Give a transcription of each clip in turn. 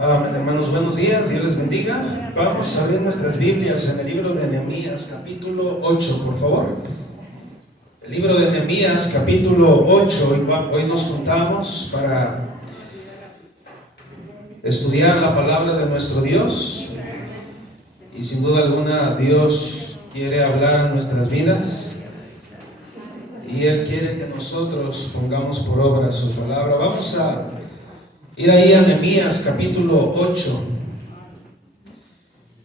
Amén, hermanos, buenos días, Dios les bendiga. Vamos a abrir nuestras Biblias en el libro de Nehemías, capítulo 8, por favor. El libro de Nehemías, capítulo 8, hoy nos juntamos para estudiar la palabra de nuestro Dios. Y sin duda alguna, Dios quiere hablar en nuestras vidas. Y Él quiere que nosotros pongamos por obra su palabra. Vamos a ir ahí a Nehemías capítulo 8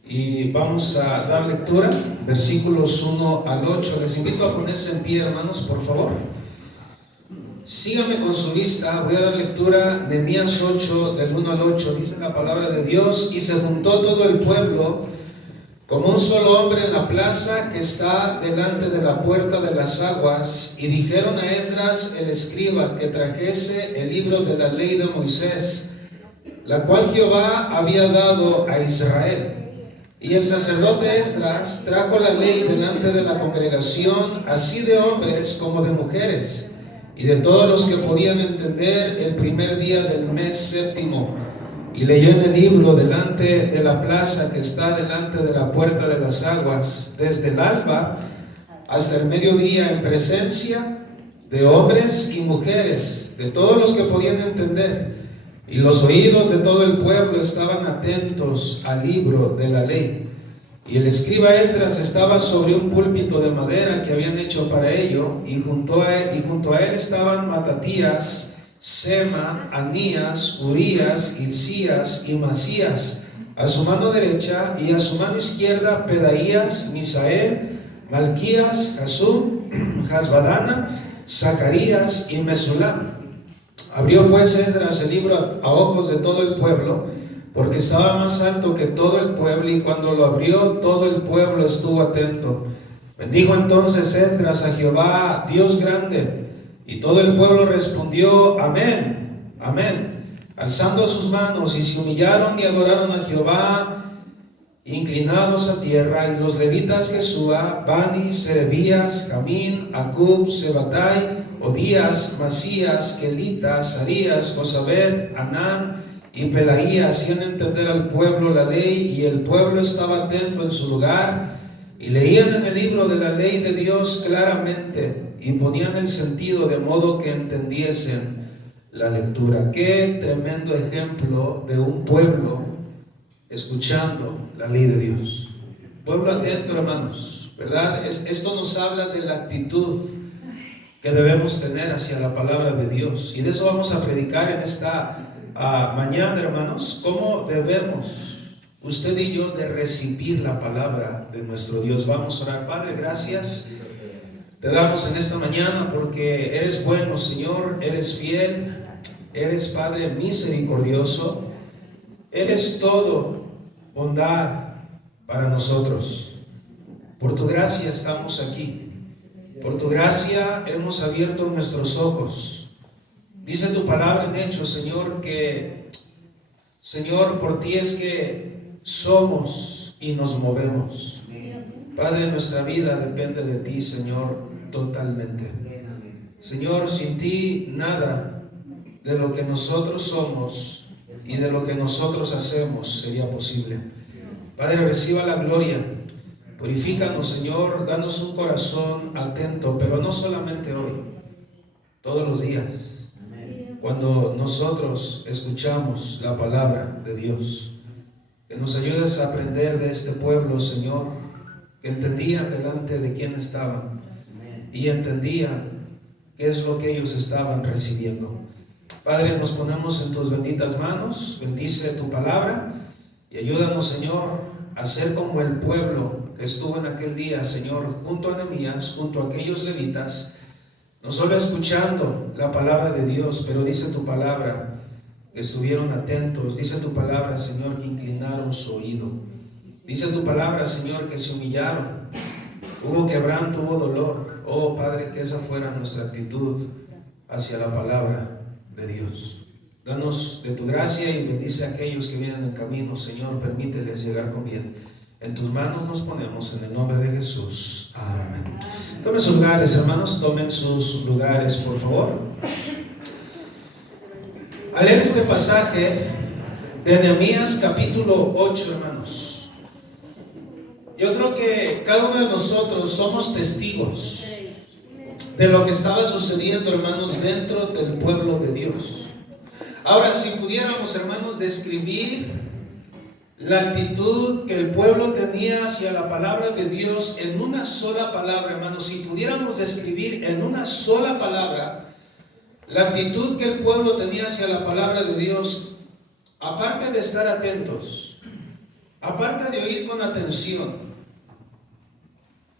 y vamos a dar lectura, versículos 1 al 8. Les invito a ponerse en pie, hermanos, por favor. Síganme con su vista. Voy a dar lectura de Nehemías 8, del 1 al 8. Dice la palabra de Dios: y se juntó todo el pueblo como un solo hombre en la plaza que está delante de la puerta de las aguas, y dijeron a Esdras el escriba que trajese el libro de la ley de Moisés, la cual Jehová había dado a Israel. Y el sacerdote Esdras trajo la ley delante de la congregación, así de hombres como de mujeres, y de todos los que podían entender, el primer día del mes séptimo. Y leyó en el libro delante de la plaza que está delante de la puerta de las aguas, desde el alba hasta el mediodía, en presencia de hombres y mujeres, de todos los que podían entender. Y los oídos de todo el pueblo estaban atentos al libro de la ley. Y el escriba Esdras estaba sobre un púlpito de madera que habían hecho para ello, y junto a él estaban Matatías, Sema, Anías, Urías, Hilcías y Masías a su mano derecha, y a su mano izquierda Pedaías, Misael, Malquías, Hasum, Hasbadana, Zacarías y Mesulam. Abrió pues Esdras el libro a ojos de todo el pueblo, porque estaba más alto que todo el pueblo, y cuando lo abrió todo el pueblo estuvo atento. Bendijo entonces Esdras a Jehová, Dios grande, y todo el pueblo respondió: amén, amén, alzando sus manos, y se humillaron y adoraron a Jehová, inclinados a tierra. Y los levitas Jesúa, Bani, Serebías, Jamín, Acub, Sebatai, Odías, Masías, Kelita, Sarías, Josabed, Anán y Pelaías hacían entender al pueblo la ley, y el pueblo estaba atento en su lugar, y leían en el libro de la ley de Dios claramente, y ponían el sentido de modo que entendiesen la lectura. Qué tremendo ejemplo de un pueblo escuchando la ley de Dios. Pueblo atento, hermanos, ¿verdad? Esto nos habla de la actitud que debemos tener hacia la palabra de Dios. Y de eso vamos a predicar en esta mañana, hermanos. ¿Cómo debemos usted y yo de recibir la palabra de nuestro Dios? Vamos a orar. Padre, gracias te damos en esta mañana porque eres bueno, Señor, eres fiel, eres Padre misericordioso, eres todo bondad para nosotros. Por tu gracia estamos aquí, por tu gracia hemos abierto nuestros ojos. Dice tu palabra en Hechos, Señor, que, Señor, por ti es que somos y nos movemos. Padre, nuestra vida depende de ti, Señor, totalmente. Señor, sin ti nada de lo que nosotros somos y de lo que nosotros hacemos sería posible. Padre, reciba la gloria. Purifícanos, Señor, danos un corazón atento, pero no solamente hoy, todos los días, cuando nosotros escuchamos la palabra de Dios. Que nos ayudes a aprender de este pueblo, Señor, que entendían delante de quién estaban y entendían qué es lo que ellos estaban recibiendo. Padre, nos ponemos en tus benditas manos. Bendice tu palabra y ayúdanos, Señor, a ser como el pueblo que estuvo en aquel día, Señor, junto a Nehemías, junto a aquellos levitas, no solo escuchando la palabra de Dios, pero dice tu palabra que estuvieron atentos. Dice tu palabra, Señor, que inclinaron su oído. Dice tu palabra, Señor, que se humillaron. Hubo quebranto, hubo dolor. Oh, Padre, que esa fuera nuestra actitud hacia la palabra de Dios. Danos de tu gracia y bendice a aquellos que vienen en camino, Señor. Permíteles llegar con bien. En tus manos nos ponemos, en el nombre de Jesús. Amén. Tomen sus lugares, hermanos. Tomen sus lugares, por favor. Al leer este pasaje, de Nehemías capítulo 8, hermanos. Yo creo que cada uno de nosotros somos testigos de lo que estaba sucediendo, hermanos, dentro del pueblo de Dios. Ahora, si pudiéramos, hermanos, describir la actitud que el pueblo tenía hacia la palabra de Dios en una sola palabra, hermanos, si pudiéramos describir en una sola palabra la actitud que el pueblo tenía hacia la palabra de Dios, aparte de estar atentos, aparte de oír con atención,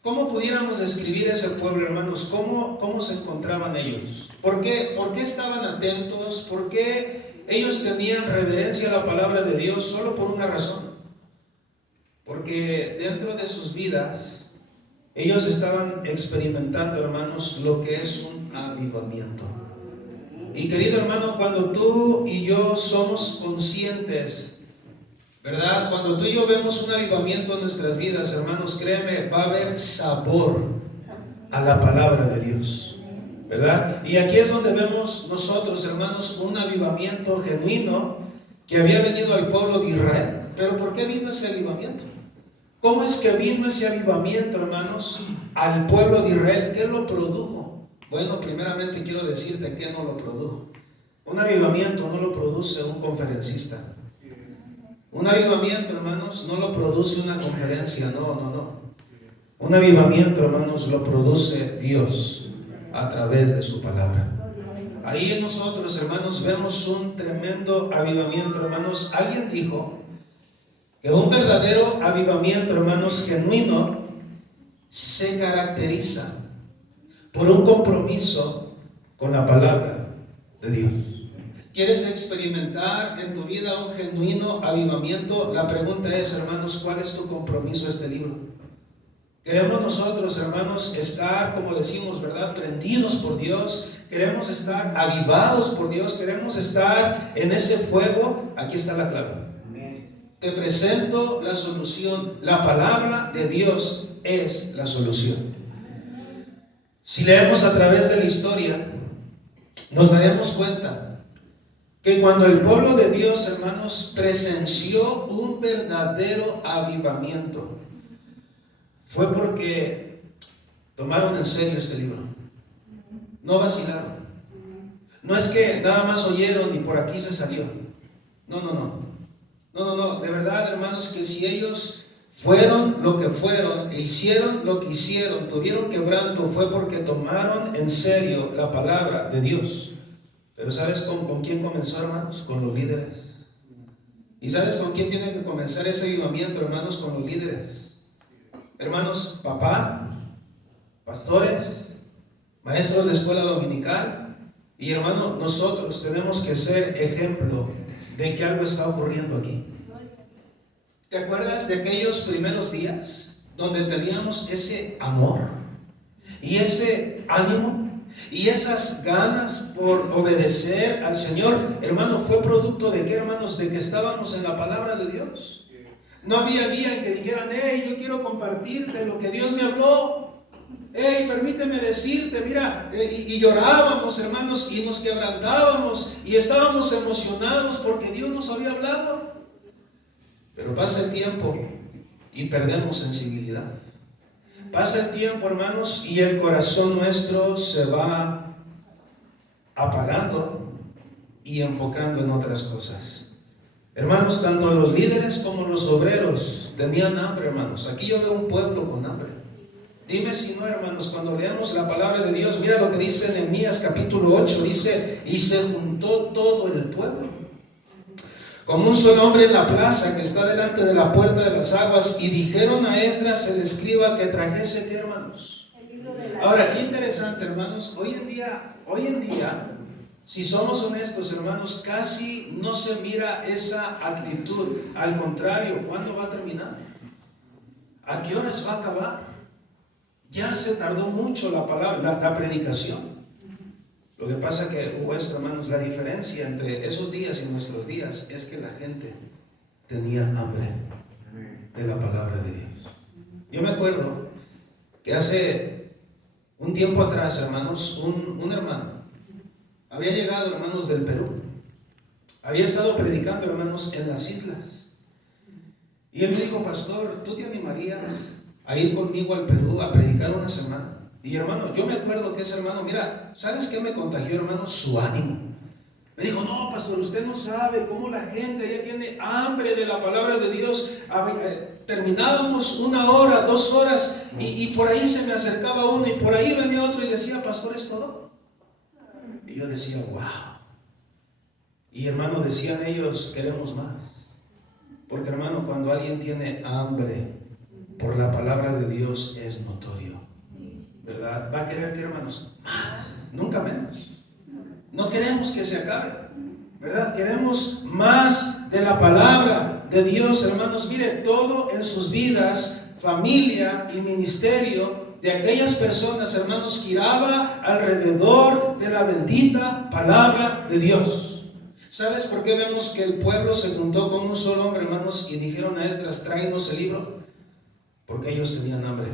¿cómo pudiéramos describir ese pueblo, hermanos? ¿Cómo se encontraban ellos? ¿Por qué estaban atentos? ¿Por qué ellos tenían reverencia a la palabra de Dios? Solo por una razón. Porque dentro de sus vidas, ellos estaban experimentando, hermanos, lo que es un avivamiento. Y querido hermano, cuando tú y yo somos conscientes, ¿verdad? Cuando tú y yo vemos un avivamiento en nuestras vidas, hermanos, créeme, va a haber sabor a la palabra de Dios, ¿verdad? Y aquí es donde vemos nosotros, hermanos, un avivamiento genuino que había venido al pueblo de Israel. Pero ¿por qué vino ese avivamiento? ¿Cómo es que vino ese avivamiento, hermanos, al pueblo de Israel? ¿Qué lo produjo? Bueno, primeramente quiero decirte que no lo produjo. Un avivamiento no lo produce un conferencista. Un avivamiento, hermanos, no lo produce una conferencia, no. Un avivamiento, hermanos, lo produce Dios a través de su palabra. Ahí en nosotros, hermanos, vemos un tremendo avivamiento, hermanos. Alguien dijo que un verdadero avivamiento, hermanos, genuino, se caracteriza por un compromiso con la palabra de Dios. ¿Quieres experimentar en tu vida un genuino avivamiento? La pregunta es, hermanos, ¿cuál es tu compromiso a este libro? Queremos nosotros, hermanos, estar, como decimos, ¿verdad?, prendidos por Dios. Queremos estar avivados por Dios. Queremos estar en ese fuego. Aquí está la clave. Te presento la solución. La palabra de Dios es la solución. Si leemos a través de la historia, nos daremos cuenta que cuando el pueblo de Dios, hermanos, presenció un verdadero avivamiento, fue porque tomaron en serio este libro. No vacilaron. No es que nada más oyeron y por aquí se salió. No. De verdad, hermanos, que si ellos fueron lo que fueron, e hicieron lo que hicieron, tuvieron quebranto, fue porque tomaron en serio la palabra de Dios. Pero ¿sabes con quién comenzó, hermanos? Con los líderes. ¿Y sabes con quién tiene que comenzar ese avivamiento, hermanos? Con los líderes. Hermanos, papá, pastores, maestros de escuela dominical. Y hermano, nosotros tenemos que ser ejemplo de que algo está ocurriendo aquí. ¿Te acuerdas de aquellos primeros días donde teníamos ese amor y ese ánimo y esas ganas por obedecer al Señor? Hermano, ¿fue producto de qué, hermanos? De que estábamos en la palabra de Dios. No había día en que dijeran, hey, yo quiero compartirte lo que Dios me habló. Hey, permíteme decirte, mira, y llorábamos, hermanos, y nos quebrantábamos y estábamos emocionados porque Dios nos había hablado. Pero pasa el tiempo y perdemos sensibilidad. Pasa el tiempo, hermanos, y el corazón nuestro se va apagando y enfocando en otras cosas. Hermanos, tanto los líderes como los obreros tenían hambre, hermanos. Aquí yo veo un pueblo con hambre. Dime si no, hermanos, cuando leemos la palabra de Dios, mira lo que dice en Nehemías capítulo 8, dice, y se juntó todo el pueblo como un solo hombre en la plaza que está delante de la puerta de las aguas, y dijeron a Esdras el escriba que trajese, ¿qué, hermanos? Ahora, qué interesante, hermanos, hoy en día, si somos honestos, hermanos, casi no se mira esa actitud. Al contrario, ¿cuándo va a terminar? ¿A qué horas va a acabar? Ya se tardó mucho la palabra, la predicación. Lo que pasa que hubo esto, hermanos, la diferencia entre esos días y nuestros días es que la gente tenía hambre de la palabra de Dios. Yo me acuerdo que hace un tiempo atrás, hermanos, un hermano había llegado, hermanos, del Perú. Había estado predicando, hermanos, en las islas. Y él me dijo, pastor, ¿tú te animarías a ir conmigo al Perú a predicar una semana? Y hermano, yo me acuerdo que ese hermano, mira, ¿sabes qué me contagió, hermano? Su ánimo. Me dijo, no, pastor, usted no sabe cómo la gente ya tiene hambre de la palabra de Dios. Terminábamos 1 hora, 2 horas, y por ahí se me acercaba uno, y por ahí venía otro y decía, pastor, ¿es todo? Y yo decía, wow. Y hermano, decían ellos, queremos más. Porque hermano, cuando alguien tiene hambre por la palabra de Dios, es notorio, ¿verdad? Va a querer, ¿qué, hermanos? Más, nunca menos. No queremos que se acabe, ¿verdad? Queremos más de la palabra de Dios, hermanos. Mire, todo en sus vidas, familia y ministerio de aquellas personas, hermanos, giraba alrededor de la bendita palabra de Dios. ¿Sabes por qué vemos que el pueblo se juntó con un solo hombre, hermanos, y dijeron a Esdras, tráenos el libro? Porque ellos tenían hambre.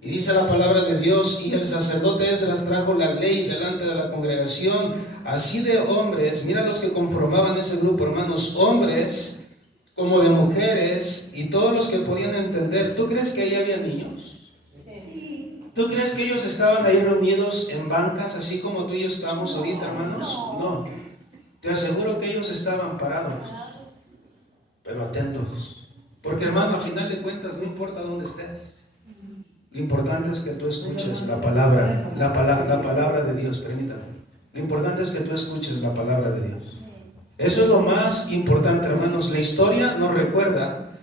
Y dice la palabra de Dios, y el sacerdote Esdras trajo la ley delante de la congregación, así de hombres, mira los que conformaban ese grupo, hermanos, hombres como de mujeres, y todos los que podían entender. ¿Tú crees que ahí había niños? ¿Tú crees que ellos estaban ahí reunidos en bancas, así como tú y yo estamos ahorita, hermanos? No. Te aseguro que ellos estaban parados, pero atentos. Porque, hermano, a final de cuentas, no importa dónde estés. Lo importante es que tú escuches la palabra de Dios, permítame. Lo importante es que tú escuches la palabra de Dios. Eso es lo más importante, hermanos. La historia nos recuerda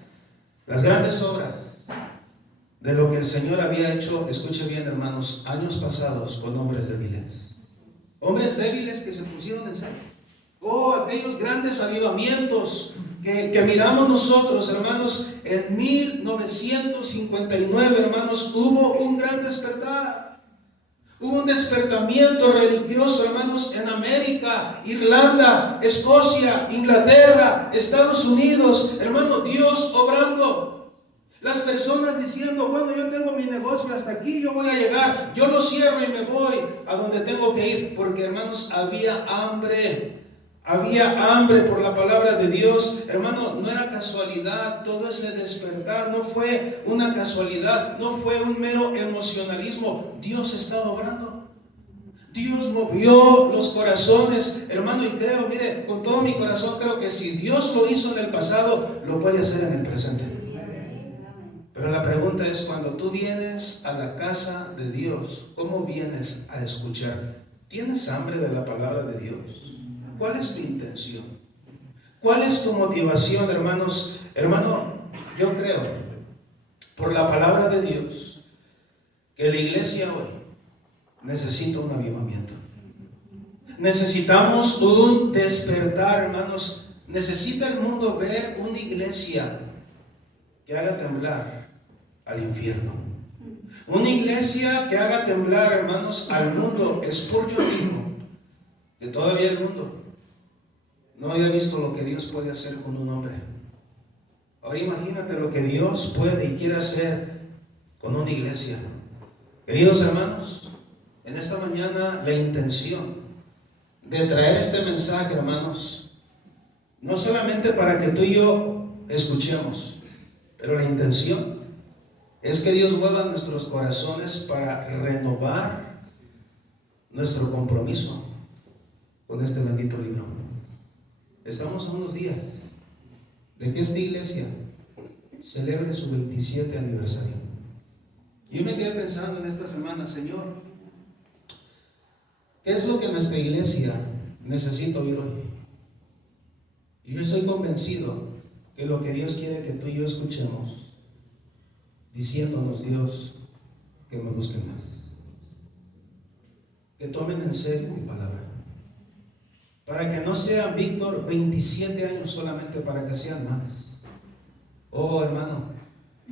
las grandes obras de lo que el Señor había hecho, escuche bien, hermanos, años pasados con hombres débiles. Hombres débiles que se pusieron en serio. Oh, aquellos grandes avivamientos que miramos nosotros, hermanos. En 1959, hermanos, hubo un gran despertar. Hubo un despertamiento religioso, hermanos, en América, Irlanda, Escocia, Inglaterra, Estados Unidos. Hermano, Dios obrando. Las personas diciendo, bueno, yo tengo mi negocio hasta aquí, yo voy a llegar, yo lo cierro y me voy a donde tengo que ir. Porque, hermanos, había hambre. Había hambre por la palabra de Dios. Hermano, no era casualidad todo ese despertar, no fue una casualidad, no fue un mero emocionalismo. Dios estaba obrando. Dios movió los corazones, hermano, y creo, mire, con todo mi corazón creo que si Dios lo hizo en el pasado, lo puede hacer en el presente. Pero la pregunta es, cuando tú vienes a la casa de Dios, ¿cómo vienes a escuchar? ¿Tienes hambre de la palabra de Dios? ¿Cuál es tu intención? ¿Cuál es tu motivación, hermanos? Hermano, yo creo, por la palabra de Dios, que la iglesia hoy necesita un avivamiento. Necesitamos un despertar, hermanos. Necesita el mundo ver una iglesia que haga temblar al infierno. Una iglesia que haga temblar, hermanos, al mundo. Spurgeon dijo que todavía el mundo no había visto lo que Dios puede hacer con un hombre. Ahora imagínate lo que Dios puede y quiere hacer con una iglesia. Queridos hermanos, en esta mañana la intención de traer este mensaje, hermanos, no solamente para que tú y yo escuchemos, pero la intención es que Dios mueva nuestros corazones para renovar nuestro compromiso con este bendito libro. Estamos a unos días de que esta iglesia celebre su 27 aniversario. Yo me quedé pensando en esta semana, Señor, ¿qué es lo que nuestra iglesia necesita oír hoy? Y yo estoy convencido que lo que Dios quiere que tú y yo escuchemos, diciéndonos Dios que me busquen más, que tomen en serio mi palabra. Para que no sean, Víctor, 27 años solamente, para que sean más. Oh, hermano,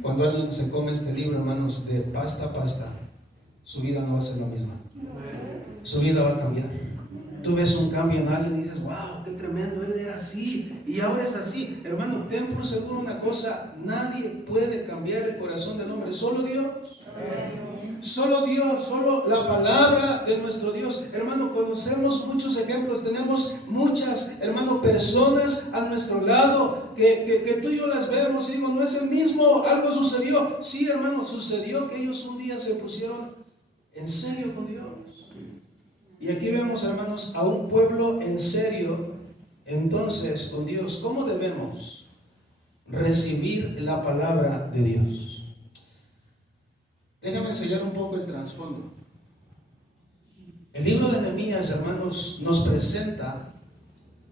cuando alguien se come este libro, hermanos, de pasta a pasta, su vida no va a ser la misma. Su vida va a cambiar. Tú ves un cambio en alguien y dices, wow, qué tremendo, él era así y ahora es así. Hermano, ten por seguro una cosa, nadie puede cambiar el corazón del hombre, solo Dios. Solo Dios, solo la palabra de nuestro Dios. Hermano, conocemos muchos ejemplos, tenemos muchas, hermano, personas a nuestro lado que tú y yo las vemos y digo, no es el mismo, algo sucedió. Sí, hermano, sucedió que ellos un día se pusieron en serio con Dios. Y aquí vemos, hermanos, a un pueblo en serio, entonces, con Dios. ¿Cómo debemos recibir la palabra de Dios? Déjame enseñar un poco el trasfondo. El libro de Nehemías, hermanos, nos presenta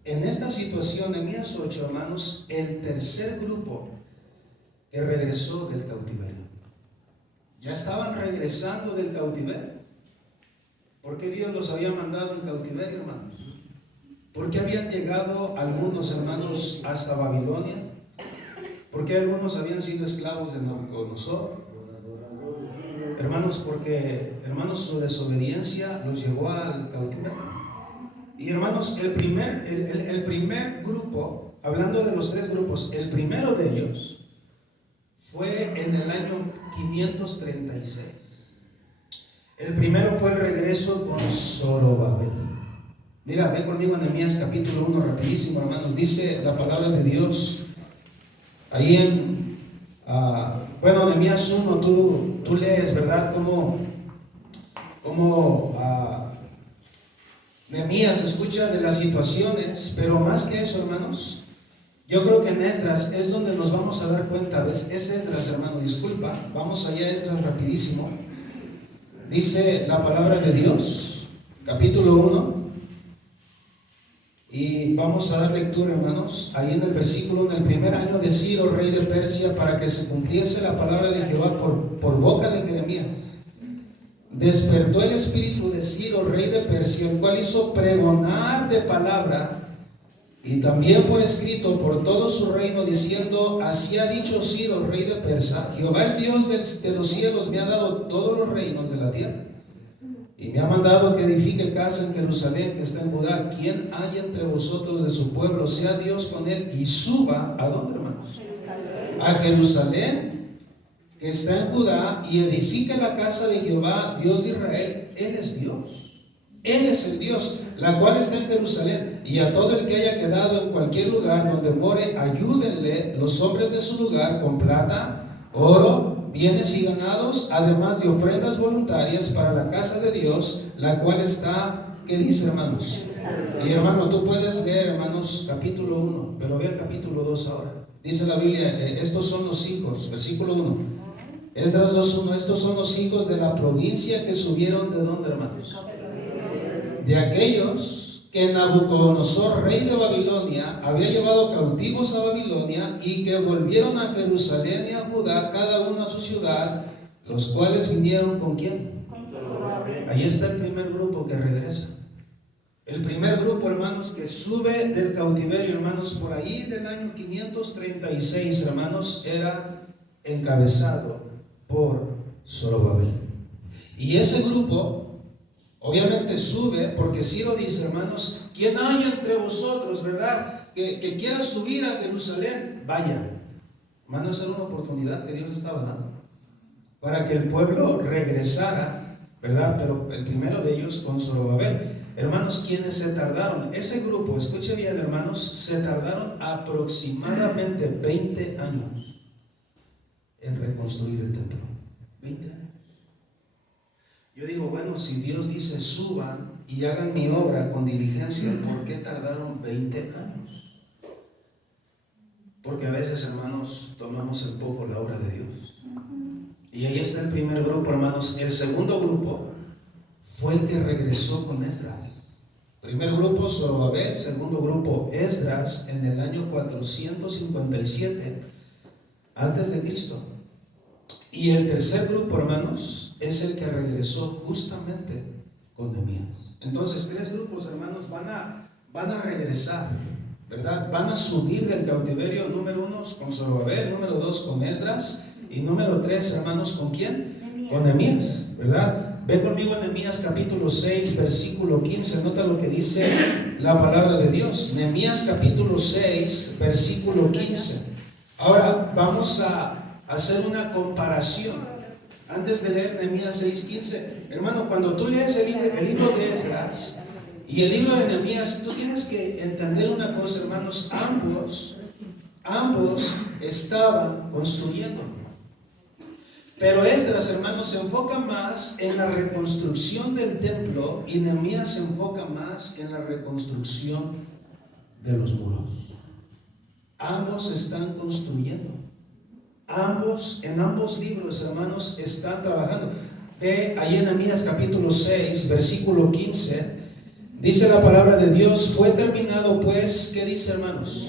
en esta situación, Nehemías 8, hermanos, el tercer grupo que regresó del cautiverio. Ya estaban regresando del cautiverio. ¿Por qué Dios los había mandado en cautiverio, hermanos? ¿Por qué habían llegado algunos, hermanos, hasta Babilonia? ¿Por qué algunos habían sido esclavos de Nabucodonosor? Hermanos, porque, hermanos, su desobediencia los llevó al cautiverio. Y hermanos, el primer grupo, hablando de los tres grupos, el primero de ellos fue en el año 536. El primero fue el regreso con Zorobabel. Mira, ve conmigo en Nehemías capítulo 1, rapidísimo, hermanos. Dice la palabra de Dios ahí en Nehemías 1, tú lees, ¿verdad? Cómo Nehemías escucha de las situaciones, pero más que eso, hermanos, yo creo que en Esdras es donde nos vamos a dar cuenta. ¿Ves? Es Esdras, hermano, disculpa, vamos allá a Esdras rapidísimo. Dice la palabra de Dios, capítulo 1, y vamos a dar lectura, hermanos, ahí en el versículo, en el primer año de Ciro, rey de Persia, para que se cumpliese la palabra de Jehová por boca de Jeremías. Despertó el espíritu de Ciro, rey de Persia, el cual hizo pregonar de palabra y también por escrito por todo su reino, diciendo: así ha dicho Ciro, rey de Persia, Jehová el Dios de los cielos me ha dado todos los reinos de la tierra, y me ha mandado que edifique casa en Jerusalén, que está en Judá. Quien haya entre vosotros de su pueblo, sea Dios con él, y suba, ¿a dónde, hermanos? A Jerusalén, que está en Judá, y edifique la casa de Jehová, Dios de Israel. Él es Dios, Él es el Dios, la cual está en Jerusalén. Y a todo el que haya quedado en cualquier lugar donde more, ayúdenle los hombres de su lugar con plata, oro, bienes y ganados, además de ofrendas voluntarias para la casa de Dios, la cual está, ¿qué dice, hermanos? Y hermano, tú puedes leer, hermanos, capítulo 1, pero ve el capítulo 2 ahora. Dice la Biblia, estos son los hijos, versículo 1, Esdras 2:1, estos son los hijos de la provincia que subieron, ¿de dónde, hermanos? De aquellos que Nabucodonosor, rey de Babilonia, había llevado cautivos a Babilonia, y que volvieron a Jerusalén y a Judá, cada uno a su ciudad, los cuales vinieron ¿con quién? Ahí está el primer grupo que regresa. El primer grupo, hermanos, que sube del cautiverio, hermanos, por ahí del año 536, hermanos, era encabezado por Zorobabel. Y ese grupo obviamente sube porque Ciro dice, hermanos, quien haya entre vosotros, ¿verdad?, que quiera subir a Jerusalén, vaya. Hermanos, era una oportunidad que Dios estaba dando para que el pueblo regresara, ¿verdad? Pero el primero de ellos con Zorobabel. Hermanos, quienes se tardaron, ese grupo, escuche bien, hermanos, se tardaron aproximadamente 20 años en reconstruir el templo. 20 años. Yo digo, bueno, si Dios dice suban y hagan mi obra con diligencia, ¿por qué tardaron 20 años? Porque a veces, hermanos, tomamos en poco la obra de Dios. Y ahí está el primer grupo, hermanos. El segundo grupo fue el que regresó con Esdras. Primer grupo, Zorobabel. Segundo grupo, Esdras, en el año 457 antes de Cristo. Y el tercer grupo, hermanos, es el que regresó justamente con Nehemías. Entonces, tres grupos, hermanos, van a regresar, ¿verdad? Van a subir del cautiverio. Número 1 con Zorobabel, número 2 con Esdras, y número 3, hermanos, ¿con quién? Con Nehemías, ¿verdad? Ve conmigo en Nehemías capítulo 6, versículo 15. Nota lo que dice la palabra de Dios. Nehemías capítulo 6, versículo 15. Ahora vamos a hacer una comparación antes de leer Nehemías 6:15. Hermano, cuando tú lees el libro de Esdras y el libro de Nehemías, tú tienes que entender una cosa, hermanos, ambos estaban construyendo. Pero Esdras, hermanos, se enfoca más en la reconstrucción del templo y Nehemías se enfoca más en la reconstrucción de los muros. Ambos están construyendo. En ambos libros, hermanos, están trabajando. Ve ahí en Nehemías capítulo 6, versículo 15. Dice la palabra de Dios: fue terminado pues, ¿qué dice, hermanos?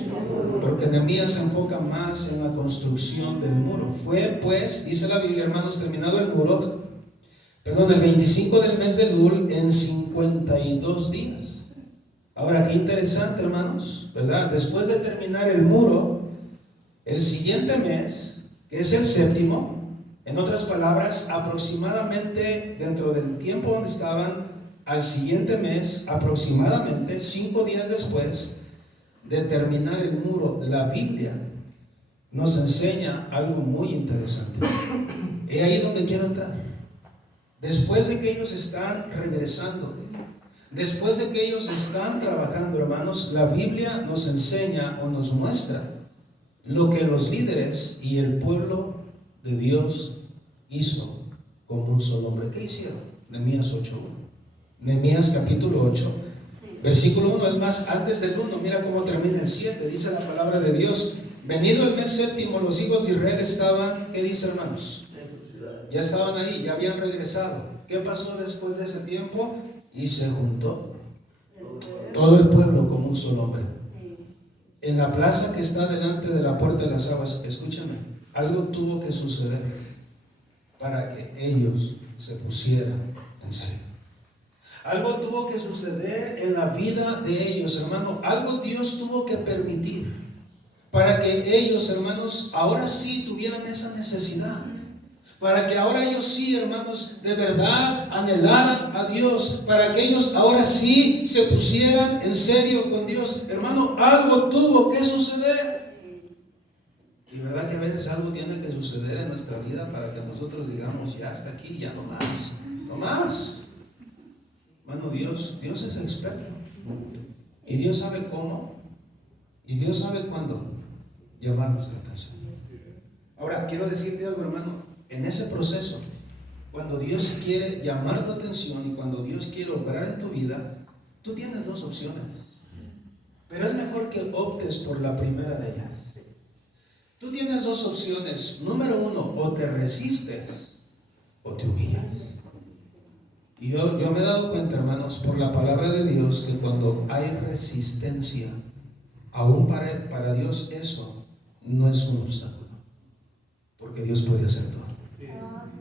Porque Nehemías se enfoca más en la construcción del muro. Fue pues, dice la Biblia, hermanos, terminado el muro, el 25 del mes de Elul, en 52 días. Ahora, qué interesante, hermanos, ¿verdad? Después de terminar el muro, el siguiente mes, que es el séptimo, en otras palabras, aproximadamente dentro del tiempo donde estaban, al siguiente mes, aproximadamente 5 días después de terminar el muro, la Biblia nos enseña algo muy interesante. Es ahí donde quiero entrar. Después de que ellos están regresando, después de que ellos están trabajando, hermanos, la Biblia nos enseña o nos muestra lo que los líderes y el pueblo de Dios hizo como un solo hombre. ¿Qué hicieron? Nehemías 8:1. Nehemías capítulo 8, versículo 1. Es más, antes del 1, mira cómo termina el 7. Dice la palabra de Dios: venido el mes séptimo, los hijos de Israel estaban, ¿qué dice, hermanos? Ya estaban ahí, ya habían regresado. ¿Qué pasó después de ese tiempo? Y se juntó todo el pueblo como un solo hombre en la plaza que está delante de la puerta de las aguas. Escúchame, algo tuvo que suceder para que ellos se pusieran en serio. Algo tuvo que suceder en la vida de ellos, hermano. Algo Dios tuvo que permitir para que ellos, hermanos, ahora sí tuvieran esa necesidad. Para que ahora ellos sí, hermanos, de verdad anhelaran a Dios. Para que ellos ahora sí se pusieran en serio con Dios. Hermano, algo tuvo que suceder. Y verdad que a veces algo tiene que suceder en nuestra vida para que nosotros digamos: ya hasta aquí, ya no más. No más. Hermano, Dios es experto. Y Dios sabe cómo. Y Dios sabe cuándo llamar nuestra atención. Ahora, quiero decirte algo, hermano. En ese proceso, cuando Dios quiere llamar tu atención y cuando Dios quiere obrar en tu vida, tú tienes dos opciones. Pero es mejor que optes por la primera de ellas. Tú tienes dos opciones. Número uno, o te resistes o te humillas. Y yo me he dado cuenta, hermanos, por la palabra de Dios, que cuando hay resistencia, aún para Dios eso no es un obstáculo. Porque Dios puede hacer todo.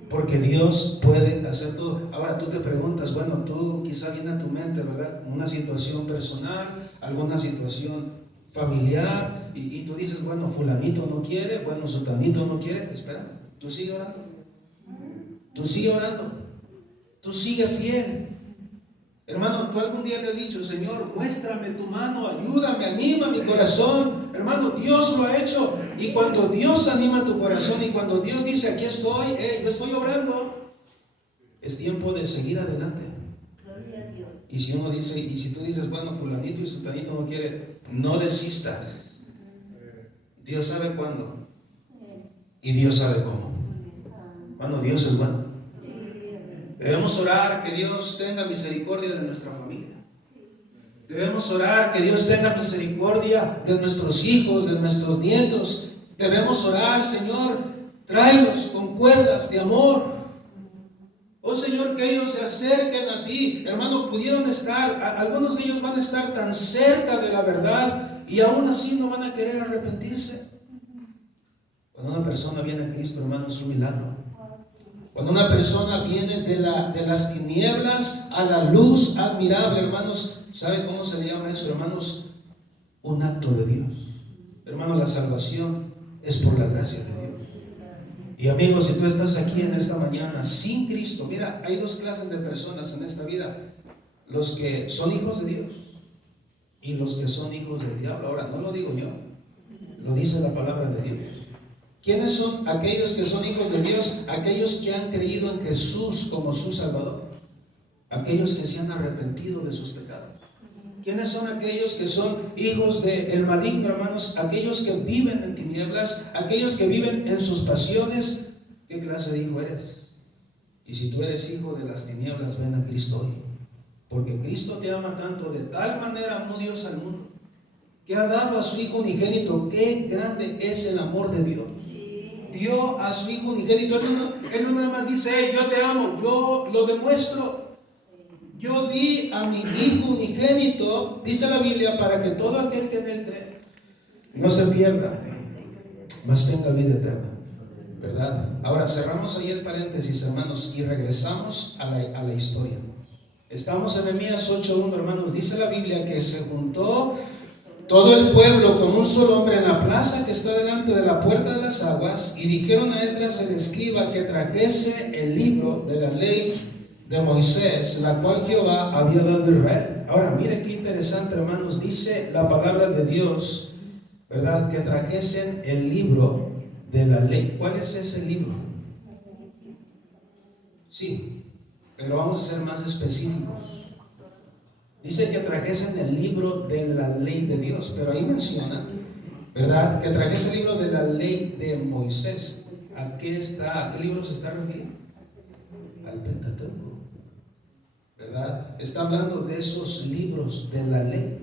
Porque Dios puede hacer todo. Ahora tú te preguntas, bueno, tú quizá viene a tu mente, ¿verdad? Una situación personal, alguna situación familiar, y tú dices, bueno, fulanito no quiere, bueno, sutanito no quiere. Espera, tú sigue orando. Tú sigue orando. Tú sigue fiel. Hermano, tú algún día le has dicho: Señor, muéstrame tu mano, ayúdame, anima mi corazón. Hermano, Dios lo ha hecho. Y cuando Dios anima tu corazón y cuando Dios dice: aquí estoy, yo estoy obrando, es tiempo de seguir adelante. Y si uno dice, y si tú dices, bueno, fulanito y sutanito no quiere, no desistas. Dios sabe cuándo y Dios sabe cómo. Hermano, Dios es bueno. Debemos orar que Dios tenga misericordia de nuestra familia. Debemos orar que Dios tenga misericordia de nuestros hijos, de nuestros nietos. Debemos orar: Señor, tráelos con cuerdas de amor. Oh Señor, que ellos se acerquen a ti. Hermano, pudieron estar, algunos de ellos van a estar tan cerca de la verdad y aún así no van a querer arrepentirse. Cuando una persona viene a Cristo, hermano, es un milagro. Cuando una persona viene de las tinieblas a la luz admirable, hermanos, ¿sabe cómo se le llama eso, hermanos? Un acto de Dios. Hermano, la salvación es por la gracia de Dios. Y amigos, si tú estás aquí en esta mañana sin Cristo, mira, hay dos clases de personas en esta vida: los que son hijos de Dios y los que son hijos del diablo. Ahora, no lo digo yo, lo dice la palabra de Dios. ¿Quiénes son aquellos que son hijos de Dios? Aquellos que han creído en Jesús como su Salvador. Aquellos que se han arrepentido de sus pecados. ¿Quiénes son aquellos que son hijos del maligno, hermanos? Aquellos que viven en tinieblas, aquellos que viven en sus pasiones. ¿Qué clase de hijo eres? Y si tú eres hijo de las tinieblas, ven a Cristo hoy. Porque Cristo te ama tanto, de tal manera amó Dios al mundo, que ha dado a su Hijo unigénito. Qué grande es el amor de Dios. Dio a su Hijo unigénito. Él no nada más dice, hey, yo te amo, yo lo demuestro. Yo di a mi Hijo unigénito, dice la Biblia, para que todo aquel que en Él cree no se pierda, mas tenga vida eterna. ¿Verdad? Ahora cerramos ahí el paréntesis, hermanos, y regresamos a la historia. Estamos en Nehemías 8:1, hermanos. Dice la Biblia que se juntó todo el pueblo con un solo hombre en la plaza que está delante de la puerta de las aguas, y dijeron a Esdras el escriba que trajese el libro de la ley de Moisés, la cual Jehová había dado a Israel. Ahora, mire qué interesante, hermanos. Dice la palabra de Dios, ¿verdad? Que trajesen el libro de la ley. ¿Cuál es ese libro? Sí, pero vamos a ser más específicos. Dice que trajesen el libro de la ley de Dios, pero ahí menciona, ¿verdad? Que trajese el libro de la ley de Moisés. ¿A qué libro se está refiriendo? Al Pentateuco, ¿verdad? Está hablando de esos libros de la ley.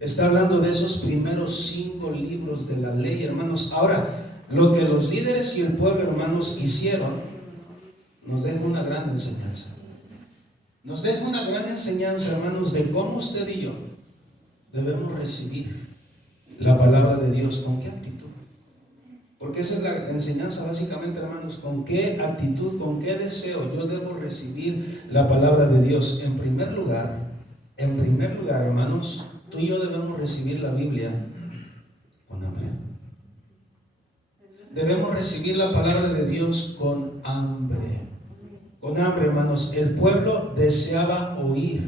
Está hablando de esos primeros 5 libros de la ley, hermanos. Ahora, lo que los líderes y el pueblo, hermanos, hicieron, nos deja una gran enseñanza. Nos deja una gran enseñanza, hermanos, de cómo usted y yo debemos recibir la palabra de Dios. ¿Con qué actitud? Porque esa es la enseñanza básicamente, hermanos. ¿Con qué actitud, con qué deseo yo debo recibir la palabra de Dios? En primer lugar, hermanos, tú y yo debemos recibir la Biblia con hambre. Debemos recibir la palabra de Dios con hambre. Con hambre, hermanos. El pueblo deseaba oír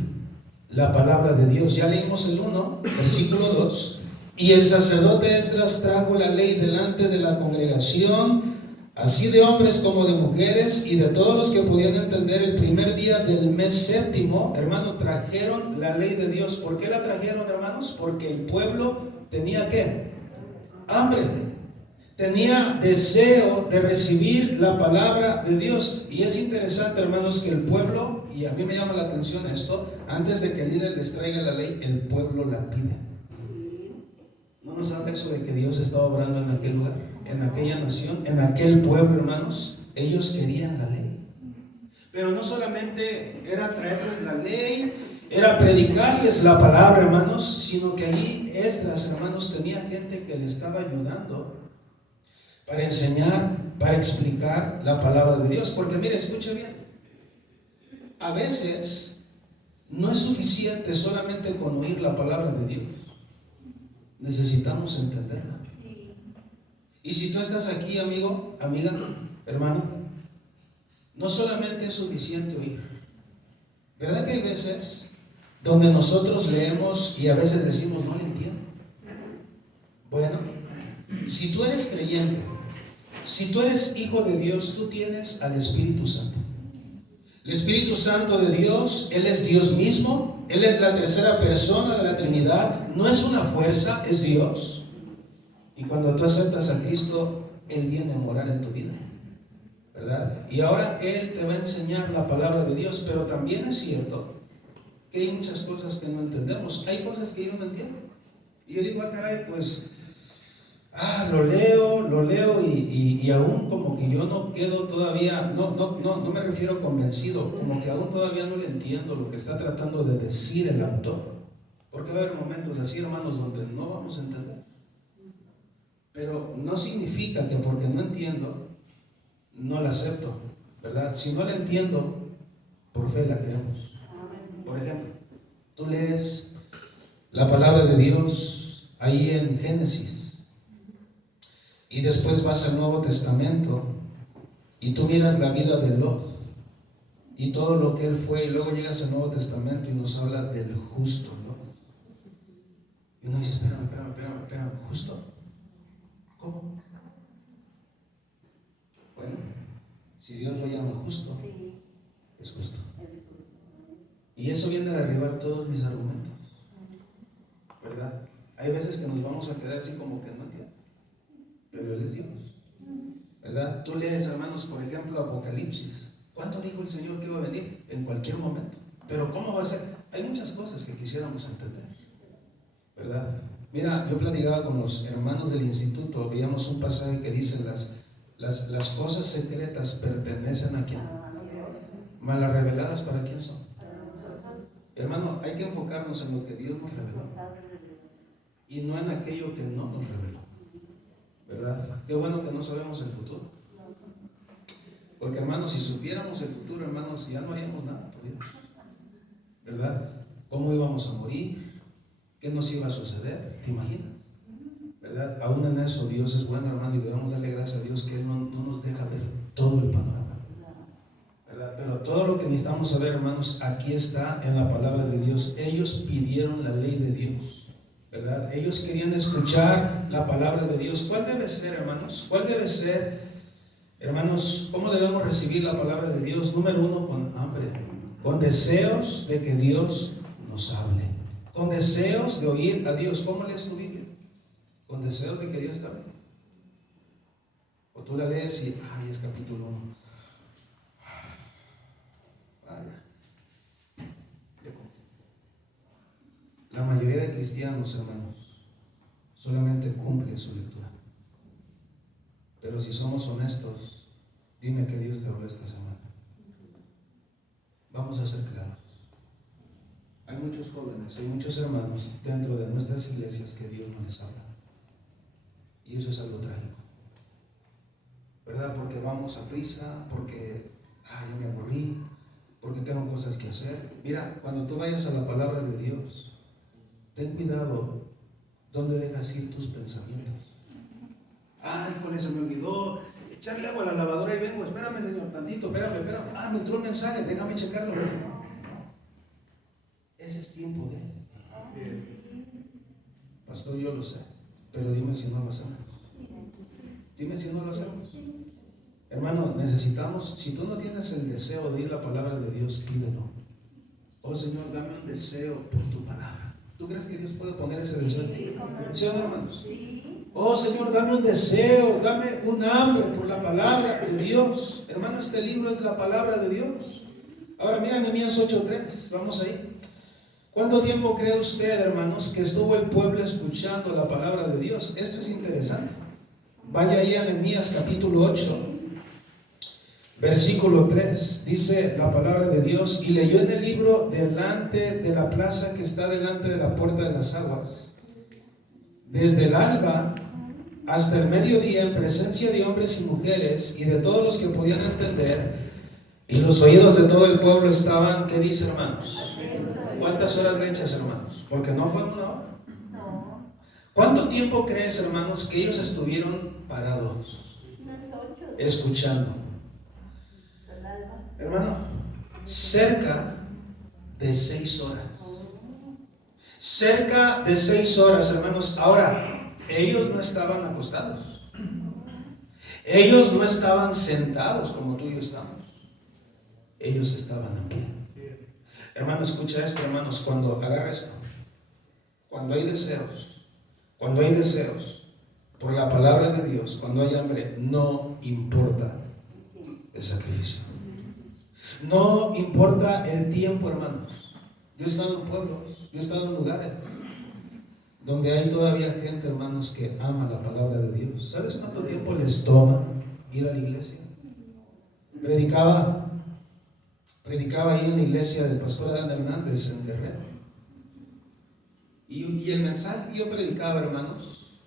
la palabra de Dios. Ya leímos el 1, versículo 2. Y el sacerdote Esdras trajo la ley delante de la congregación, así de hombres como de mujeres, y de todos los que podían entender. El primer día del mes séptimo, hermano, trajeron la ley de Dios. ¿Por qué la trajeron, hermanos? Porque el pueblo tenía ¿qué? Hambre. Tenía deseo de recibir la palabra de Dios. Y es interesante, hermanos, que el pueblo, y a mí me llama la atención esto, antes de que el líder les traiga la ley, el pueblo la pide. ¿No nos habla eso de que Dios estaba obrando en aquel lugar, en aquella nación, en aquel pueblo, hermanos? Ellos querían la ley. Pero no solamente era traerles la ley, era predicarles la palabra, hermanos, sino que ahí Esdras, hermanos, tenía gente que le estaba ayudando para enseñar, para explicar la palabra de Dios. Porque mire, escuche bien, a veces no es suficiente solamente con oír la palabra de Dios, necesitamos entenderla. Y si tú estás aquí, amigo, amiga, hermano, no solamente es suficiente oír. ¿Verdad que hay veces donde nosotros leemos y a veces decimos, no le entiendo? Bueno, si tú eres creyente, si tú eres hijo de Dios, tú tienes al Espíritu Santo. El Espíritu Santo de Dios, Él es Dios mismo, Él es la tercera persona de la Trinidad, no es una fuerza, es Dios. Y cuando tú aceptas a Cristo, Él viene a morar en tu vida, ¿verdad? Y ahora Él te va a enseñar la palabra de Dios, pero también es cierto que hay muchas cosas que no entendemos. Hay cosas que yo no entiendo. Y yo digo, caray, pues lo leo y aún como que yo no quedo todavía, no me refiero convencido, como que aún todavía no le entiendo lo que está tratando de decir el autor. Porque va a haber momentos así, hermanos, donde no vamos a entender. Pero no significa que porque no entiendo, no la acepto, ¿verdad? Si no la entiendo, por fe la creemos. Por ejemplo, tú lees la palabra de Dios ahí en Génesis, y después vas al Nuevo Testamento y tú miras la vida de Lot y todo lo que él fue, y luego llegas al Nuevo Testamento y nos habla del justo, ¿no? Y uno dice, espérame, ¿justo? ¿Cómo? Si Dios lo llama justo, es justo. Y eso viene a derribar todos mis argumentos, ¿verdad? Hay veces que nos vamos a quedar así como que no entiendo, pero Él es Dios, ¿verdad? Tú lees, hermanos, por ejemplo, Apocalipsis. ¿Cuándo dijo el Señor que iba a venir? En cualquier momento. Pero ¿cómo va a ser? Hay muchas cosas que quisiéramos entender, ¿verdad? Mira, yo platicaba con los hermanos del instituto, veíamos un pasaje que dice las cosas secretas pertenecen a quién, mas las reveladas ¿para quién son? Hermano, hay que enfocarnos en lo que Dios nos reveló y no en aquello que no nos reveló, ¿verdad? Qué bueno que no sabemos el futuro, porque hermanos, si supiéramos el futuro, hermanos, ya no haríamos nada por Dios, ¿verdad? ¿Cómo íbamos a morir? ¿Qué nos iba a suceder? ¿Te imaginas? ¿Verdad? Aún en eso Dios es bueno, hermano, y debemos darle gracias a Dios que Él no nos deja ver todo el panorama, ¿verdad? Pero todo lo que necesitamos saber, hermanos, aquí está en la palabra de Dios. Ellos pidieron la ley de Dios, ¿verdad? Ellos querían escuchar la palabra de Dios. ¿Cuál debe ser, hermanos? ¿Cuál debe ser, hermanos? ¿Cómo debemos recibir la palabra de Dios? Número uno, con hambre, con deseos de que Dios nos hable, con deseos de oír a Dios. ¿Cómo lees tu Biblia? Con deseos de que Dios te hable. O tú la lees y, ay, es capítulo 1. La mayoría de cristianos, hermanos, solamente cumple su lectura. Pero si somos honestos, dime que Dios te habló esta semana. Vamos a ser claros. Hay muchos jóvenes, hay muchos hermanos dentro de nuestras iglesias que Dios no les habla. Y eso es algo trágico, ¿verdad? Porque vamos a prisa, porque ya me aburrí, porque tengo cosas que hacer. Mira, cuando tú vayas a la palabra de Dios, ten cuidado dónde dejas ir tus pensamientos. Híjole, se me olvidó echarle agua a la lavadora y vengo. Espérame, Señor, tantito, espérame. Me entró un mensaje, déjame checarlo. Ese es tiempo de Él. Pastor, yo lo sé, pero dime si no lo hacemos. Dime si no lo hacemos. Hermano, necesitamos, si tú no tienes el deseo de oír la palabra de Dios, pídelo. Oh Señor, dame un deseo por tu palabra. ¿Tú crees que Dios puede poner ese deseo en ti? ¿Sí o no, hermanos? Oh Señor, dame un deseo, dame un hambre por la palabra de Dios. Hermano, este libro es la palabra de Dios. Ahora mira Nehemías 8:3, vamos ahí. ¿Cuánto tiempo cree usted, hermanos, que estuvo el pueblo escuchando la palabra de Dios? Esto es interesante. Vaya ahí a Nehemías capítulo 8, versículo 3. Dice la palabra de Dios: y leyó en el libro delante de la plaza que está delante de la puerta de las aguas, desde el alba hasta el mediodía, en presencia de hombres y mujeres y de todos los que podían entender, y los oídos de todo el pueblo estaban, ¿qué dice, hermanos? ¿Cuántas horas le echas, hermanos? Porque no fue una hora. ¿Cuánto tiempo crees, hermanos, que ellos estuvieron parados, escuchando? Hermano, cerca de 6 horas. Cerca de 6 horas, hermanos. Ahora, ellos no estaban acostados. Ellos no estaban sentados como tú y yo estamos. Ellos estaban en pie. Hermano, escucha esto, hermanos. Cuando agarra esto, cuando hay deseos por la palabra de Dios, cuando hay hambre, no importa el sacrificio. No importa el tiempo, hermanos. Yo he estado en pueblos, yo he estado en lugares donde hay todavía gente, hermanos, que ama la palabra de Dios. ¿Sabes cuánto tiempo les toma ir a la iglesia? Predicaba ahí en la iglesia del pastor Adán Hernández en Guerrero. Y el mensaje que yo predicaba, hermanos,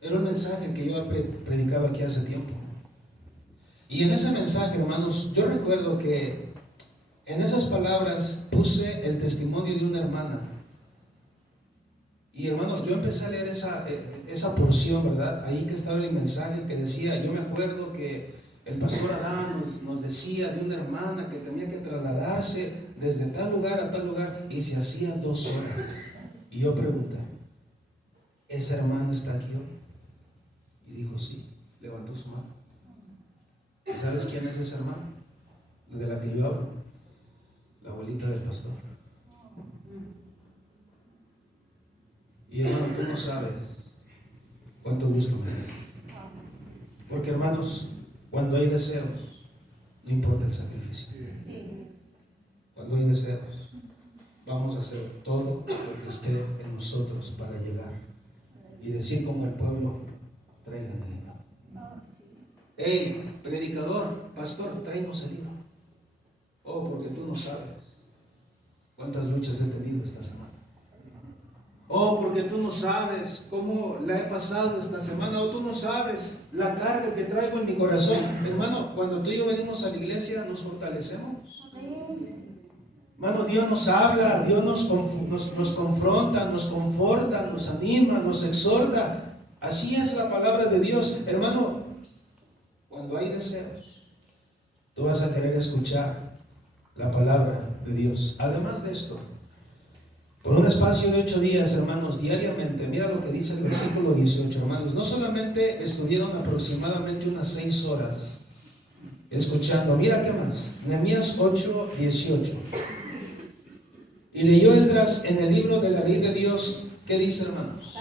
era un mensaje que yo predicaba aquí hace tiempo. Y en ese mensaje, hermanos, yo recuerdo que en esas palabras puse el testimonio de una hermana. Y hermano, yo empecé a leer esa porción, ¿verdad? Ahí que estaba el mensaje que decía, yo me acuerdo que el pastor Adán nos decía de una hermana que tenía que trasladarse desde tal lugar a tal lugar y se hacía 2 horas. Y yo pregunté, ¿esa hermana está aquí hoy? Y dijo, sí, levantó su mano. ¿Sabes quién es ese hermano? De la que yo hablo, la abuelita del pastor. Y hermano, tú no sabes cuánto gusto me da. Porque hermanos, cuando hay deseos, no importa el sacrificio. Cuando hay deseos, vamos a hacer todo lo que esté en nosotros para llegar y decir como el pueblo, traigan el libro. Hey, predicador, pastor, tráenos el libro. Oh, porque tú no sabes cuántas luchas he tenido esta semana. Oh, porque tú no sabes cómo la he pasado esta semana. O tú no sabes la carga que traigo en mi corazón. Hermano, cuando tú y yo venimos a la iglesia nos fortalecemos. Hermano, Dios nos habla, Dios nos confronta, nos conforta, nos anima, nos exhorta. Así es la palabra de Dios. Hermano, cuando hay deseos, tú vas a querer escuchar la palabra de Dios. Además de esto, por un espacio de 8 días, hermanos, diariamente, mira lo que dice el versículo 18, hermanos. No solamente estuvieron aproximadamente unas 6 horas escuchando, mira qué más, Nehemías 8, 18. Y leyó Esdras en el libro de la ley de Dios, ¿qué dice, hermanos?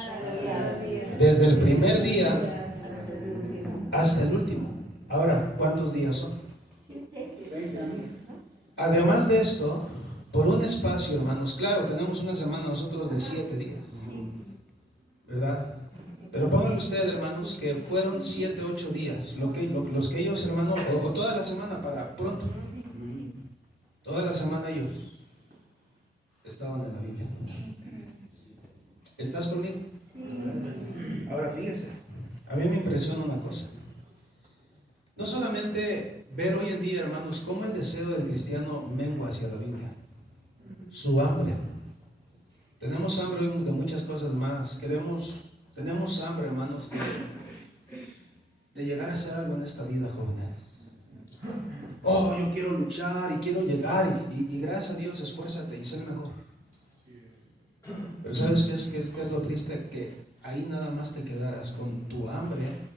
Desde el primer día hasta el último. Ahora, ¿cuántos días son? Además de esto, por un espacio, hermanos, claro, tenemos una semana nosotros de 7 días, ¿verdad? Pero pónganle ustedes, hermanos, que fueron 7, 8 días, los que ellos, hermanos, o toda la semana para pronto, toda la semana ellos estaban en la Biblia. ¿Estás conmigo? Ahora fíjese, a mí me impresiona una cosa. No solamente ver hoy en día, hermanos, cómo el deseo del cristiano mengua hacia la Biblia, su hambre. Tenemos hambre de muchas cosas más. Tenemos hambre, hermanos, de llegar a hacer algo en esta vida, jóvenes. Oh, yo quiero luchar y quiero llegar y gracias a Dios, esfuérzate y ser mejor. Pero ¿sabes qué es lo triste? Que ahí nada más te quedaras con tu hambre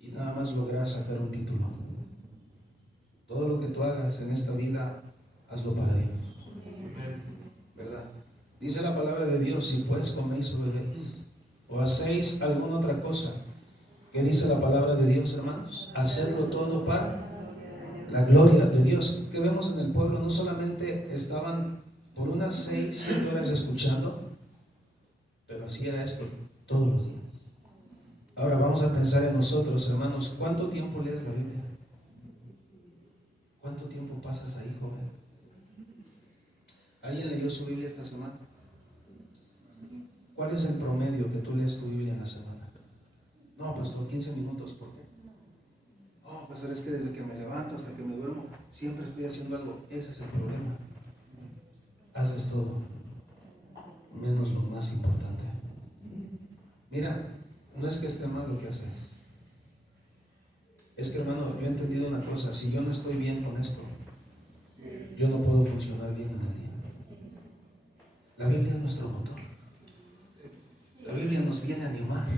y nada más lograr sacar un título. Todo lo que tú hagas en esta vida, hazlo para Dios. ¿Verdad? Dice la palabra de Dios, si pues coméis o bebéis o hacéis alguna otra cosa. ¿Qué dice la palabra de Dios, hermanos? Hacerlo todo para la gloria de Dios. Que vemos en el pueblo, no solamente estaban por unas 6, 7 horas escuchando, pero hacía esto todos los días. Ahora vamos a pensar en nosotros, hermanos. ¿Cuánto tiempo lees la Biblia? ¿Cuánto tiempo pasas ahí, joven? ¿Alguien leyó su Biblia esta semana? ¿Cuál es el promedio que tú lees tu Biblia en la semana? No, pastor, 15 minutos, ¿por qué? Oh, pastor, es que desde que me levanto hasta que me duermo, siempre estoy haciendo algo. Ese es el problema. Haces todo, menos lo más importante. Mira, no es que esté mal lo que haces. Es que, hermano, yo he entendido una cosa. Si yo no estoy bien con esto, yo no puedo funcionar bien en el día. La Biblia es nuestro motor. La Biblia nos viene a animar.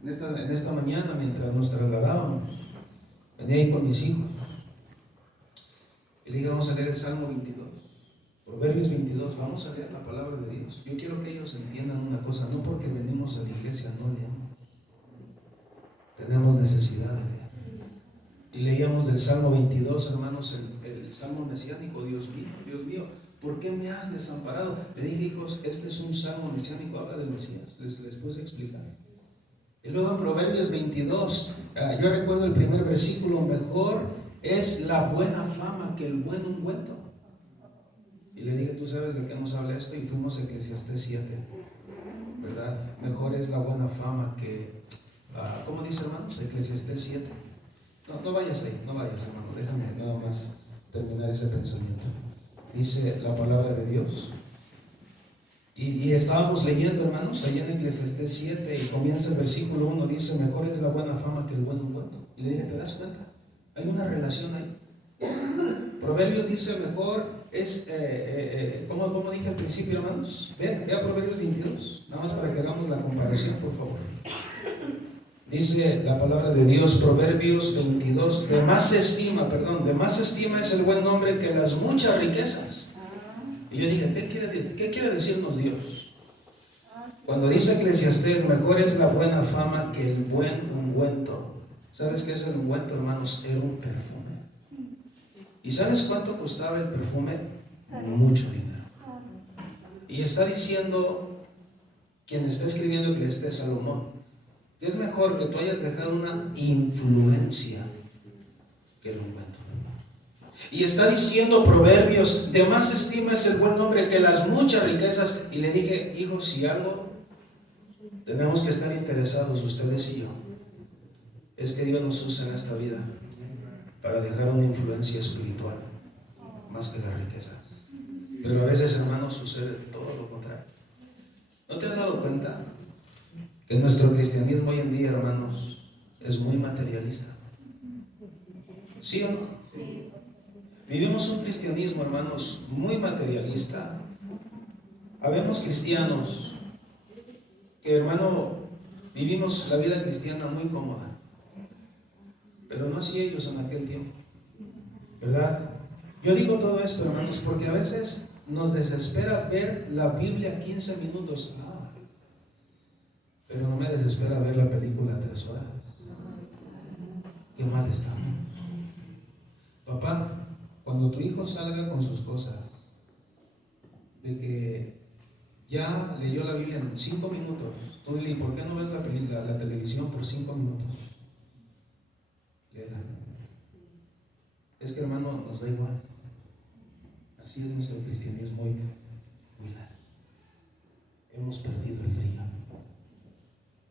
En esta mañana, mientras nos trasladábamos, venía ahí con mis hijos y le dije, vamos a leer el Salmo 22, Proverbios 22, vamos a leer la palabra de Dios. Yo quiero que ellos entiendan una cosa, no porque venimos a la iglesia no leemos, tenemos necesidad de leer. Y leíamos del Salmo 22, hermanos, el Salmo mesiánico. Dios mío, ¿por qué me has desamparado? Le dije, hijos, este es un Salmo mesiánico, habla del Mesías. Les puse a explicar. Y luego en Proverbios 22, yo recuerdo el primer versículo, mejor es la buena fama que el buen ungüento. Y le dije, ¿tú sabes de qué nos habla esto? Y fuimos a Eclesiastés 7, ¿verdad? Mejor es la buena fama que, ¿cómo dice, hermanos? Eclesiastés 7. No vayas ahí, hermano, déjame nada más terminar ese pensamiento. Dice la palabra de Dios. Y estábamos leyendo, hermanos, allá en Eclesiastés 7 y comienza el versículo 1, dice, mejor es la buena fama que el buen ungüento. Y le dije, ¿te das cuenta? Hay una relación ahí. Proverbios dice, mejor es, como dije al principio, hermanos, vea Proverbios 22, nada más para que hagamos la comparación, por favor. Dice la palabra de Dios, Proverbios 22, de más estima es el buen nombre que las muchas riquezas. Y yo dije, ¿qué quiere decirnos Dios? Cuando dice Eclesiastés, mejor es la buena fama que el buen ungüento. ¿Sabes qué es el ungüento, hermanos? Era un perfume. ¿Y sabes cuánto costaba el perfume? Mucho dinero. Y está diciendo quien está escribiendo Eclesiastés, Salomón, que es mejor que tú hayas dejado una influencia que el ungüento. Y está diciendo Proverbios, de más estima es el buen nombre que las muchas riquezas. Y le dije, hijo, si algo tenemos que estar interesados, ustedes y yo, es que Dios nos usa en esta vida para dejar una influencia espiritual, más que las riquezas. Pero a veces, hermanos, sucede todo lo contrario. ¿No te has dado cuenta que nuestro cristianismo hoy en día, hermanos, es muy materialista? ¿Sí o no? Vivimos un cristianismo, hermanos, muy materialista. Habemos cristianos que, hermano, vivimos la vida cristiana muy cómoda, pero no así ellos en aquel tiempo, ¿verdad? Yo digo todo esto, hermanos, porque a veces nos desespera ver la Biblia 15 minutos, pero no me desespera ver la película 3 horas. Qué mal estamos. Papá, cuando tu hijo salga con sus cosas, de que ya leyó la Biblia en 5 minutos, tú dile, ¿por qué no ves la televisión por 5 minutos? Léela. Es que, hermano, nos da igual. Así es nuestro cristianismo hoy. Hemos perdido el brillo.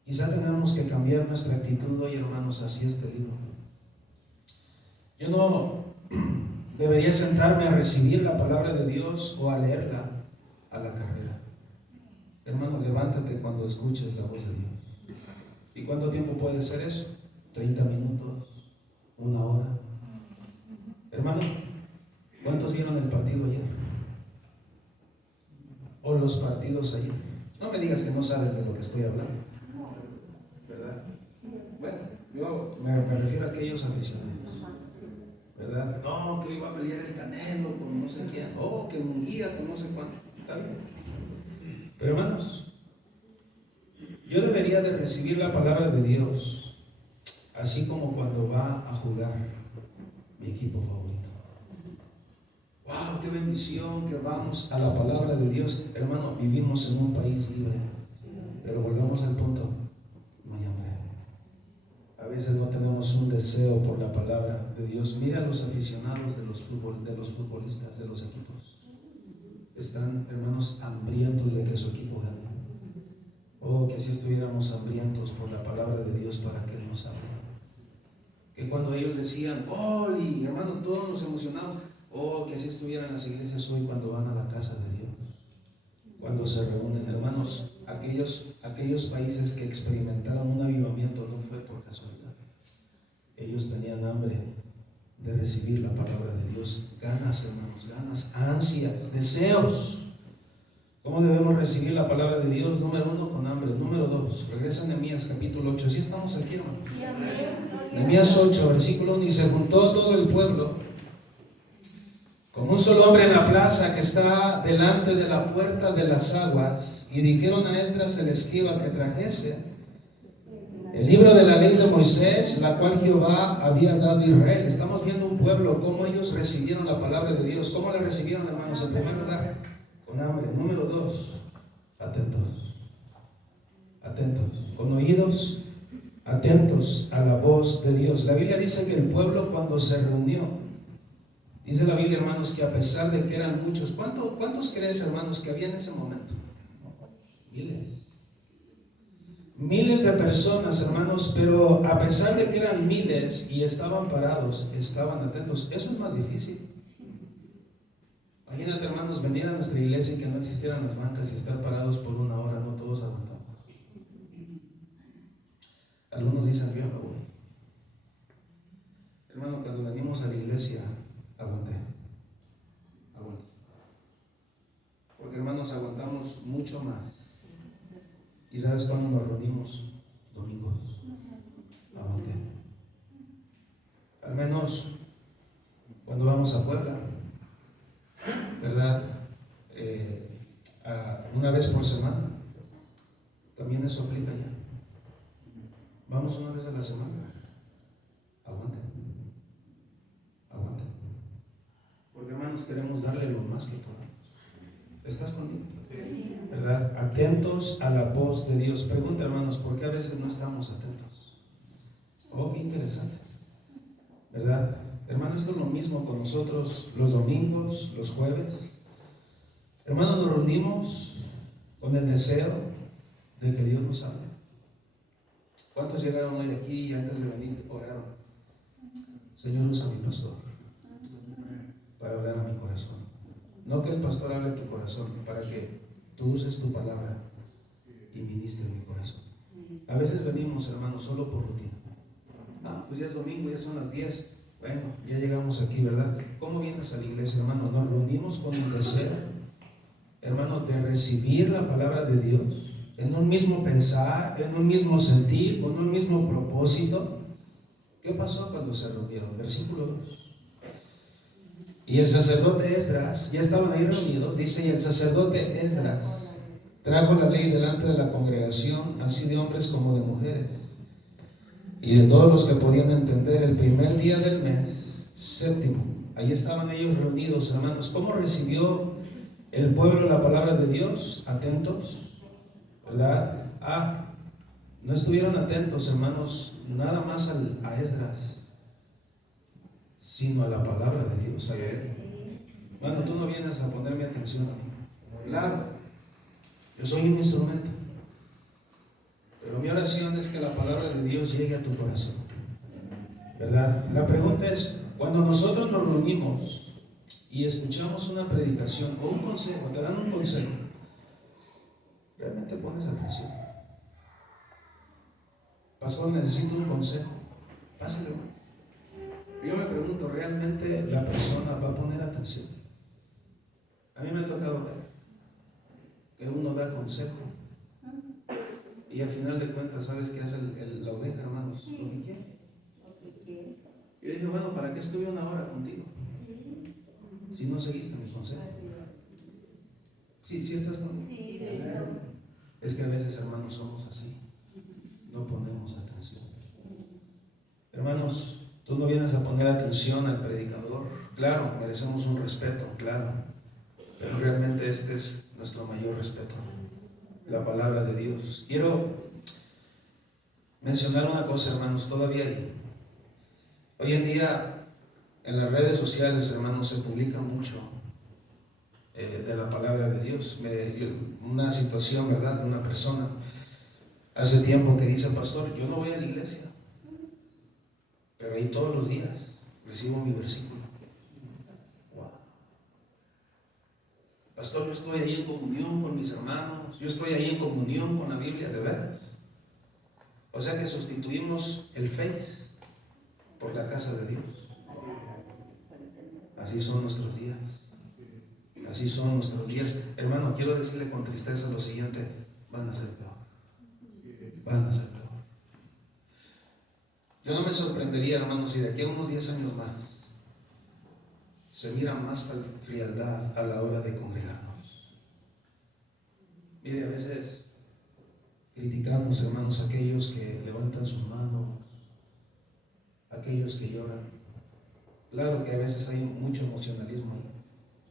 Quizá tenemos que cambiar nuestra actitud hoy, hermanos, hacia este libro. Yo no debería sentarme a recibir la palabra de Dios o a leerla a la carrera. Hermano, levántate cuando escuches la voz de Dios. ¿Y cuánto tiempo puede ser eso? 30 minutos, 1 hora. Hermano, ¿cuántos vieron el partido ayer? ¿O los partidos ayer? No me digas que no sabes de lo que estoy hablando, ¿verdad? Bueno, yo me refiero a aquellos aficionados, ¿verdad? No, que iba a pelear el Canelo con no sé quién, que un guía con no sé cuánto. Está bien. Pero, hermanos, yo debería de recibir la palabra de Dios así como cuando va a jugar mi equipo favorito. ¡Wow! ¡Qué bendición que vamos a la palabra de Dios! Hermano, vivimos en un país libre, pero volvemos al punto, no hay hambre. A veces no tenemos un deseo por la palabra de Dios. Mira a los aficionados de los futbolistas, de los equipos. Están, hermanos, hambrientos de que su equipo gane. Que si estuviéramos hambrientos por la palabra de Dios para que Él nos hable. Que cuando ellos decían, y hermano, todos nos emocionamos. Que si estuvieran las iglesias hoy cuando van a la casa de Dios, cuando se reúnen, hermanos, aquellos países que experimentaron un avivamiento no fue por casualidad. Ellos tenían hambre de recibir la palabra de Dios, ganas, hermanos, ganas, ansias, deseos. ¿Cómo debemos recibir la palabra de Dios? Número 1, con hambre. Número 2, regresa a Nehemías capítulo 8. ¿Sí estamos aquí, hermano? Nehemías 8, versículo 1. Y se juntó todo el pueblo con un solo hombre en la plaza que está delante de la puerta de las aguas, y dijeron a Esdras el escriba que trajese el libro de la ley de Moisés, la cual Jehová había dado a Israel. Estamos viendo un pueblo, cómo ellos recibieron la palabra de Dios. ¿Cómo la recibieron, hermanos? En primer lugar, con hambre. Número 2, atentos. Con oídos atentos a la voz de Dios. La Biblia dice que el pueblo, cuando se reunió, dice la Biblia, hermanos, que a pesar de que eran muchos, ¿cuántos crees, hermanos, que había en ese momento? Miles de personas, hermanos, pero a pesar de que eran miles y estaban parados, estaban atentos. Eso es más difícil. Imagínate, hermanos, venir a nuestra iglesia y que no existieran las bancas y estar parados por 1 hora. No todos aguantamos. Algunos dicen, yo me voy. Hermano, cuando venimos a la iglesia, aguanté. Porque, hermanos, aguantamos mucho más. ¿Y sabes cuándo nos reunimos? Domingos. menos cuando vamos a Puebla, ¿verdad? Una vez por semana, también eso aplica ya. Vamos una vez a la semana. Aguanten. Porque hermanos, queremos darle lo más que podamos. ¿Estás conmigo? ¿Verdad? Atentos a la voz de Dios. Pregunta, hermanos, ¿por qué a veces no estamos atentos? Oh, qué interesante. ¿Verdad? Hermano, esto es lo mismo con nosotros los domingos, los jueves. Hermanos, nos reunimos con el deseo de que Dios nos hable. ¿Cuántos llegaron hoy aquí y antes de venir oraron? Señor, usa a mi pastor para hablar a mi corazón. No que el pastor hable a tu corazón, para que tú uses tu palabra y ministre mi corazón. A veces venimos, hermanos, solo por rutina. Pues ya es domingo, ya son las 10. Bueno, ya llegamos aquí, ¿verdad? ¿Cómo vienes a la iglesia, hermano? Nos reunimos con el deseo, hermano, de recibir la palabra de Dios, en un mismo pensar, en un mismo sentir, con un mismo propósito. ¿Qué pasó cuando se reunieron? Versículo 2. Y el sacerdote Esdras, ya estaban ahí reunidos, dice, y el sacerdote Esdras trajo la ley delante de la congregación, así de hombres como de mujeres, y de todos los que podían entender, el primer día del mes séptimo. Ahí estaban ellos reunidos, hermanos. ¿Cómo recibió el pueblo la palabra de Dios? Atentos, ¿verdad? No estuvieron atentos, hermanos, nada más a Esdras, sino a la palabra de Dios. Hermano, tú no vienes a ponerme atención a mí. Claro, yo soy un instrumento, pero mi oración es que la palabra de Dios llegue a tu corazón, ¿verdad? La pregunta es, cuando nosotros nos reunimos y escuchamos una predicación o un consejo, te dan un consejo, ¿realmente pones atención? Pastor, necesito un consejo. Pásale. Yo me pregunto, ¿realmente la persona va a poner atención? A mí me ha tocado ver que uno da consejo y al final de cuentas, ¿sabes qué hace la oveja, hermanos? Lo que quiere. Yo dije, bueno, ¿para qué estuve una hora contigo si no seguiste mi consejo? Sí estás conmigo. Es que a veces, hermanos, somos así. No ponemos atención. Hermanos, tú no vienes a poner atención al predicador. Claro, merecemos un respeto, claro. Pero realmente este es nuestro mayor respeto, la palabra de Dios. Quiero mencionar una cosa, hermanos, todavía hoy en día en las redes sociales, hermanos, se publica mucho de la palabra de Dios. Una situación, ¿verdad?, de una persona hace tiempo que dice, pastor, yo no voy a la iglesia, pero ahí todos los días recibo mi versículo. Wow. Pastor, yo estoy ahí en comunión con mis hermanos, yo estoy ahí en comunión con la Biblia, de veras. O sea que sustituimos el Face por la casa de Dios. Así son nuestros días. Así son nuestros días. Hermano, quiero decirle con tristeza lo siguiente: van a ser peor. Van a ser peor. Yo no me sorprendería, hermanos, si de aquí a unos 10 años más se mira más frialdad a la hora de congregarnos. Mire, a veces criticamos, hermanos, a aquellos que levantan sus manos, aquellos que lloran. Claro que a veces hay mucho emocionalismo ahí,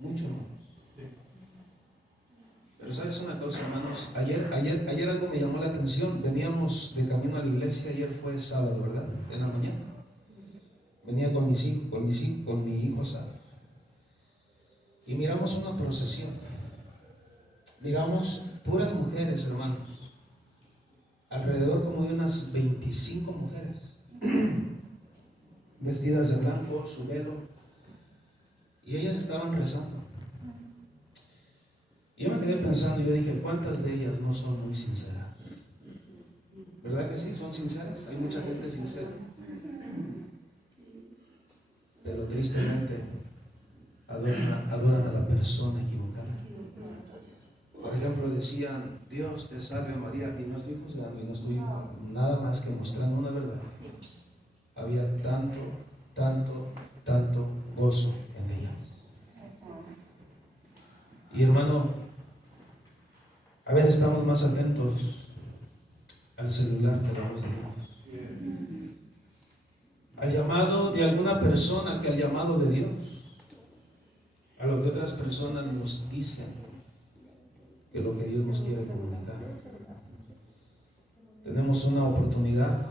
mucho. Pero ¿sabes una cosa, hermanos? Ayer algo me llamó la atención. Veníamos de camino a la iglesia, ayer fue sábado, ¿verdad? En la mañana. Venía con mi hijo Sara. Y miramos una procesión. Miramos puras mujeres, hermanos. Alrededor como de unas 25 mujeres. Vestidas de blanco, su velo. Y ellas estaban rezando. Y yo me quedé pensando y yo dije, ¿cuántas de ellas no son muy sinceras? ¿Verdad que sí? ¿Son sinceras? Hay mucha gente sincera. Pero tristemente adoran a la persona equivocada. Por ejemplo, decían, Dios te salve María, y no estoy juzgando y no estoy nada más que mostrando una verdad. Había tanto tanto gozo en ellas. Y hermano, a veces estamos más atentos al celular que a la voz de Dios, al llamado de alguna persona que al llamado de Dios, a lo que otras personas nos dicen que lo que Dios nos quiere comunicar. Tenemos una oportunidad,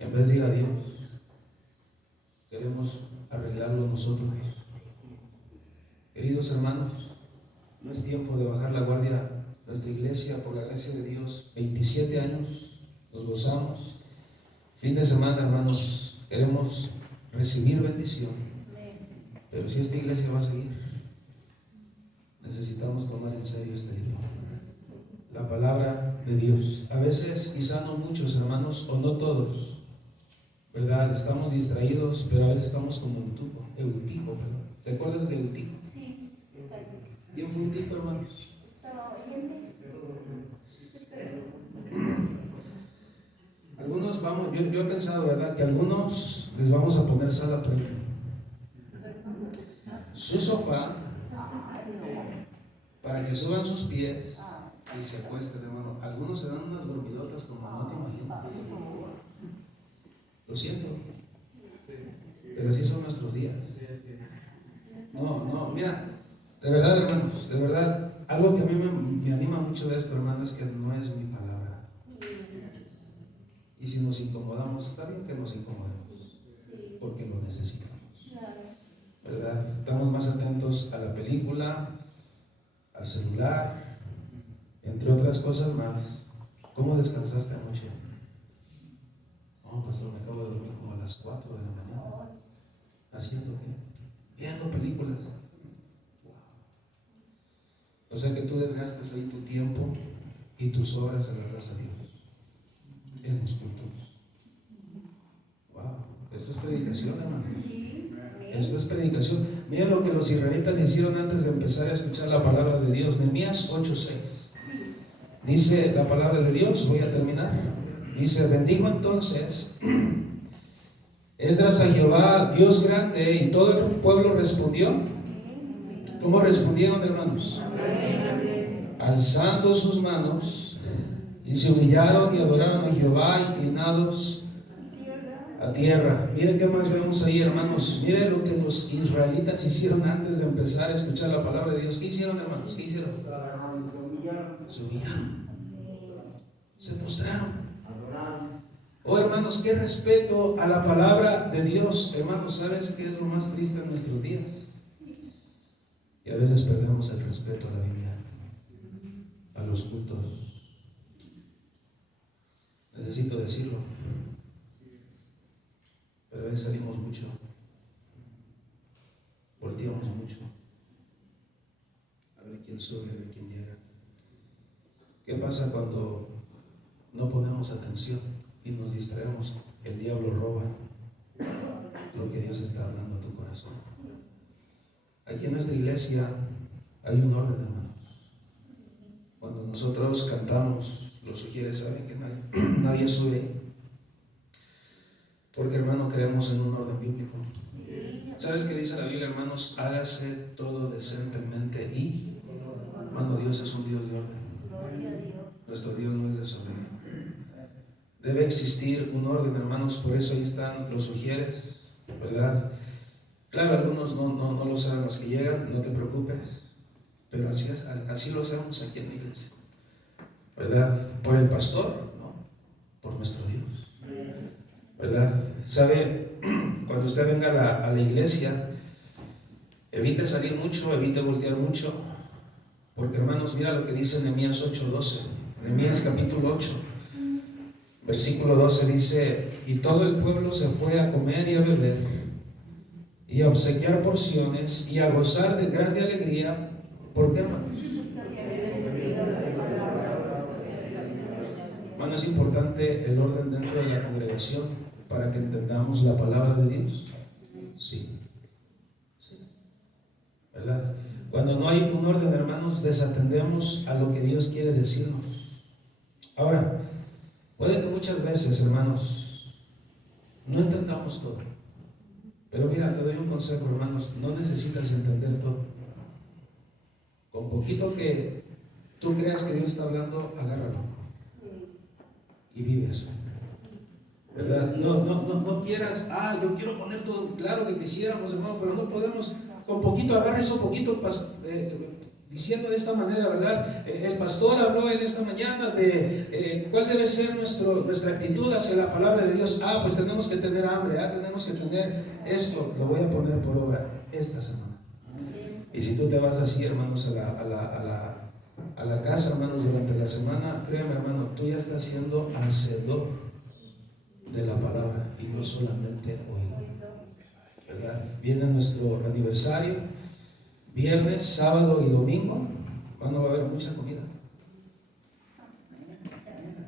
en vez de ir a Dios, queremos arreglarlo nosotros. Queridos hermanos, no es tiempo de bajar la guardia. Nuestra iglesia, por la gracia de Dios, 27 años, nos gozamos. Fin de semana, hermanos, queremos recibir bendición. Pero si esta iglesia va a seguir, necesitamos tomar en serio este libro, la palabra de Dios. A veces, quizá no muchos hermanos, o no todos, ¿verdad? Estamos distraídos, pero a veces estamos como Eutico, perdón. ¿Te acuerdas de Eutico? Sí. ¿Quién fue Eutico, hermanos? Algunos vamos, yo he pensado, ¿verdad?, que a algunos les vamos a poner sala premium. Su sofá, para que suban sus pies y se acuesten, hermano. Algunos se dan unas dormidotas como no te imaginas. Lo siento, pero así son nuestros días. No, mira, de verdad, hermanos, de verdad, algo que a mí me anima mucho de esto, hermano, es que no es mi palabra. Y si nos incomodamos, está bien que nos incomodemos, porque lo necesitamos, ¿verdad? Estamos más atentos a la película, al celular, entre otras cosas más. ¿Cómo descansaste anoche? No, pastor, me acabo de dormir como a las 4 de la mañana. ¿Haciendo qué? Viendo películas. O sea que tú desgastas ahí tu tiempo y tus horas en la casa de Dios, en los cultos. Wow, esto es predicación, hermano. Esto es predicación. Miren lo que los israelitas hicieron antes de empezar a escuchar la palabra de Dios. Nehemías 8:6. Dice la palabra de Dios, voy a terminar. Dice: bendijo entonces Esdras a Jehová, Dios grande, y todo el pueblo respondió. ¿Cómo respondieron, hermanos? Alzando sus manos, y se humillaron y adoraron a Jehová, inclinados a tierra. Miren qué más vemos ahí, hermanos. Miren lo que los israelitas hicieron antes de empezar a escuchar la palabra de Dios. ¿Qué hicieron, hermanos? ¿Qué hicieron? Se humillaron, se postraron. Oh, hermanos, qué respeto a la palabra de Dios. Hermanos, ¿sabes qué es lo más triste en nuestros días? Y a veces perdemos el respeto a la Biblia, a los cultos. Necesito decirlo, pero a veces salimos mucho, volteamos mucho, a ver quién sube, a ver quién llega. ¿Qué pasa cuando no ponemos atención y nos distraemos? El diablo roba lo que Dios está hablando a tu corazón. Aquí en nuestra iglesia hay un orden, hermanos. Cuando nosotros cantamos, los sugieres saben que nadie sube, porque, hermano, creemos en un orden bíblico. ¿Sabes qué dice la Biblia, hermanos? Hágase todo decentemente y, hermano, Dios es un Dios de orden. Nuestro Dios no es desordenado. Debe existir un orden, hermanos, por eso ahí están los sugieres, ¿verdad? Claro, algunos no lo saben los que llegan, no te preocupes, pero así lo hacemos aquí en la iglesia, ¿verdad? Por el pastor, no, por nuestro Dios, ¿verdad? ¿Sabe? Cuando usted venga a la iglesia, evite salir mucho, evite voltear mucho, porque, hermanos, mira lo que dice Nehemías 8:12, Nehemías capítulo 8, versículo 12 dice: y todo el pueblo se fue a comer y a beber, y a obsequiar porciones, y a gozar de grande alegría. ¿Por qué, hermanos? Hermano, es importante el orden dentro de la congregación para que entendamos la palabra de Dios. Sí. ¿Verdad? Cuando no hay un orden, hermanos, desatendemos a lo que Dios quiere decirnos. Ahora, puede que muchas veces, hermanos, no entendamos todo. Pero mira, te doy un consejo, hermanos, no necesitas entender todo. Con poquito que tú creas que Dios está hablando, agárralo y vive eso. ¿Verdad? No quieras, yo quiero poner todo, claro que quisiéramos, hermano, pero no podemos. Con poquito, agarra eso poquito, diciendo de esta manera, ¿verdad? El pastor habló en esta mañana de cuál debe ser nuestra actitud hacia la palabra de Dios. Pues tenemos que tener hambre, tenemos que tener esto, lo voy a poner por obra esta semana. Y si tú te vas así, hermanos, a la casa, hermanos, durante la semana, créeme, hermano, tú ya estás siendo hacedor de la palabra y no solamente oído, ¿verdad? Viene nuestro aniversario, viernes, sábado y domingo. ¿Cuándo va a haber mucha comida?